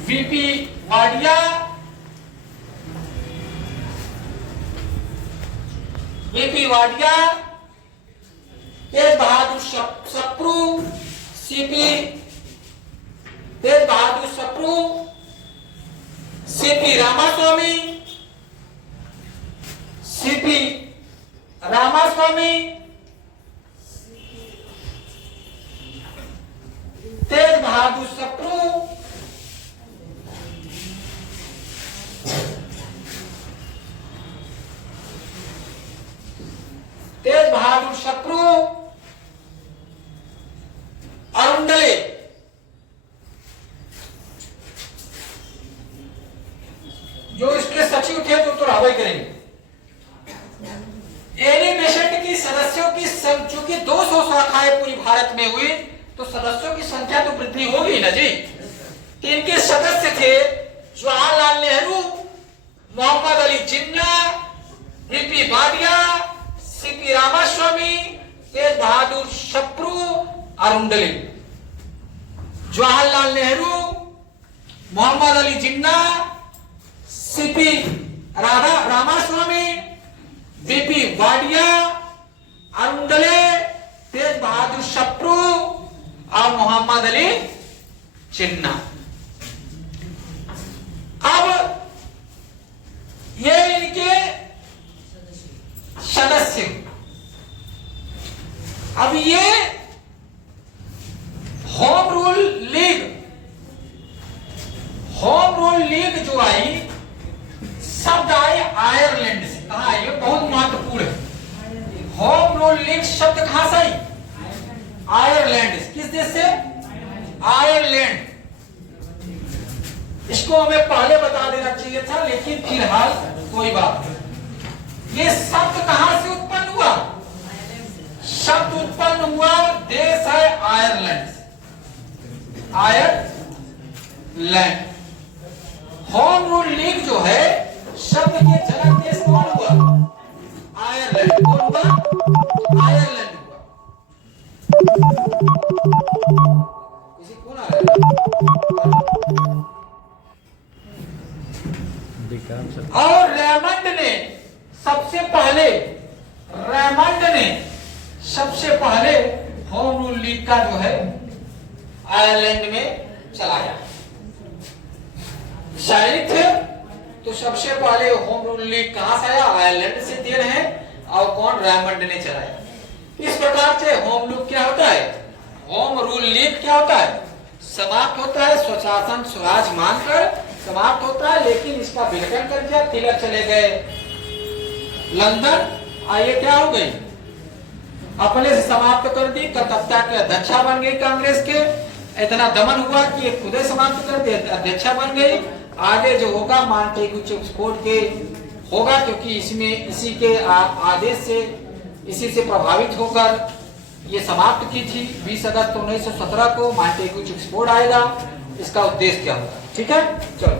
B P Wadia, B P Wadia, Tej Bahadur Sapru, C P Tej Bahadur Sapru, C P Ramaswami, C P Ramaswami, Tej Bahadur Sapru, Tej Bahadur Sapru, Arundale, जो इसके सचिव थे तो रावई करेंगे। एनी बेसेंट की सदस्यों की चूंकि 200 शाखाएं पूरी भारत में हुई तो सदस्यों की संख्या तो वृद्धि होगी ना जी। इनके सदस्य थे Jawaharlal Nehru, Mohammad Ali Jinnah, BP Wadia, CP Ramaswami, Tej Bahadur Sapru, अरुंडले। Jawaharlal Nehru, Mohammad Ali Jinnah, CP Ramaswamy, BP Wadia, अरुंडले, तेज बहादुर सप्रू और मोहम्मद अली जिन्ना। अब ये इनके सदस्य। अब ये home rule league, home rule league जो आई, शब्द आए आयरलैंड से। कहा ये बहुत महत्वपूर्ण है। होम रूल लीग शब्द कहां से आई? आयरलैंड से। किस देश से? आयरलैंड। इसको हमें पहले बता देना चाहिए था, लेकिन फिलहाल कोई बात नहीं। ये शब्द कहां से उत्पन्न हुआ? शब्द उत्पन्न हुआ, देश है Ireland. Ireland. Home rule league जो है, शब्द के जनक देश कौन हुआ? आयरलैंड। कौन हुआ? आयरलैंड हुआ। किसी कौन आ रहा है? और रेमंड ने सबसे पहले होम रूल लीग का जो है आयरलैंड में चलाया। शायद तो सबसे पहले होम रूल लीग कहां से आया? आयरलैंड से दे रहे हैं। और कौन? रेमंड ने चलाया। इस प्रकार से होम रूल क्या होता है? होम रूल लीग क्या होता है? समाप्त होता है, स्वशासन स्वराज मानकर समाप्त होता है। लेकिन इसका विघटन कर दिया, तिलक चले गए लंदन, ये क्या हो गई? अपने से समाप्त कर दी। कलकत्ता के अध्यक्षा बन गई कांग्रेस के। इतना दमन हुआ कि ये खुद समाप्त कर दे, अध्यक्षा बन गई। आगे जो होगा मांटेग्यू चेम्सफोर्ड के होगा, क्योंकि इसमें इसी के आदेश से, इसी से प्रभावित होकर ये समाप्त की थी। 20 अगस्त 1917 को मांटेग्यू चेम्सफोर्ड आएगा। इसका उद्देश्य क्या होगा? ठीक है, चलो।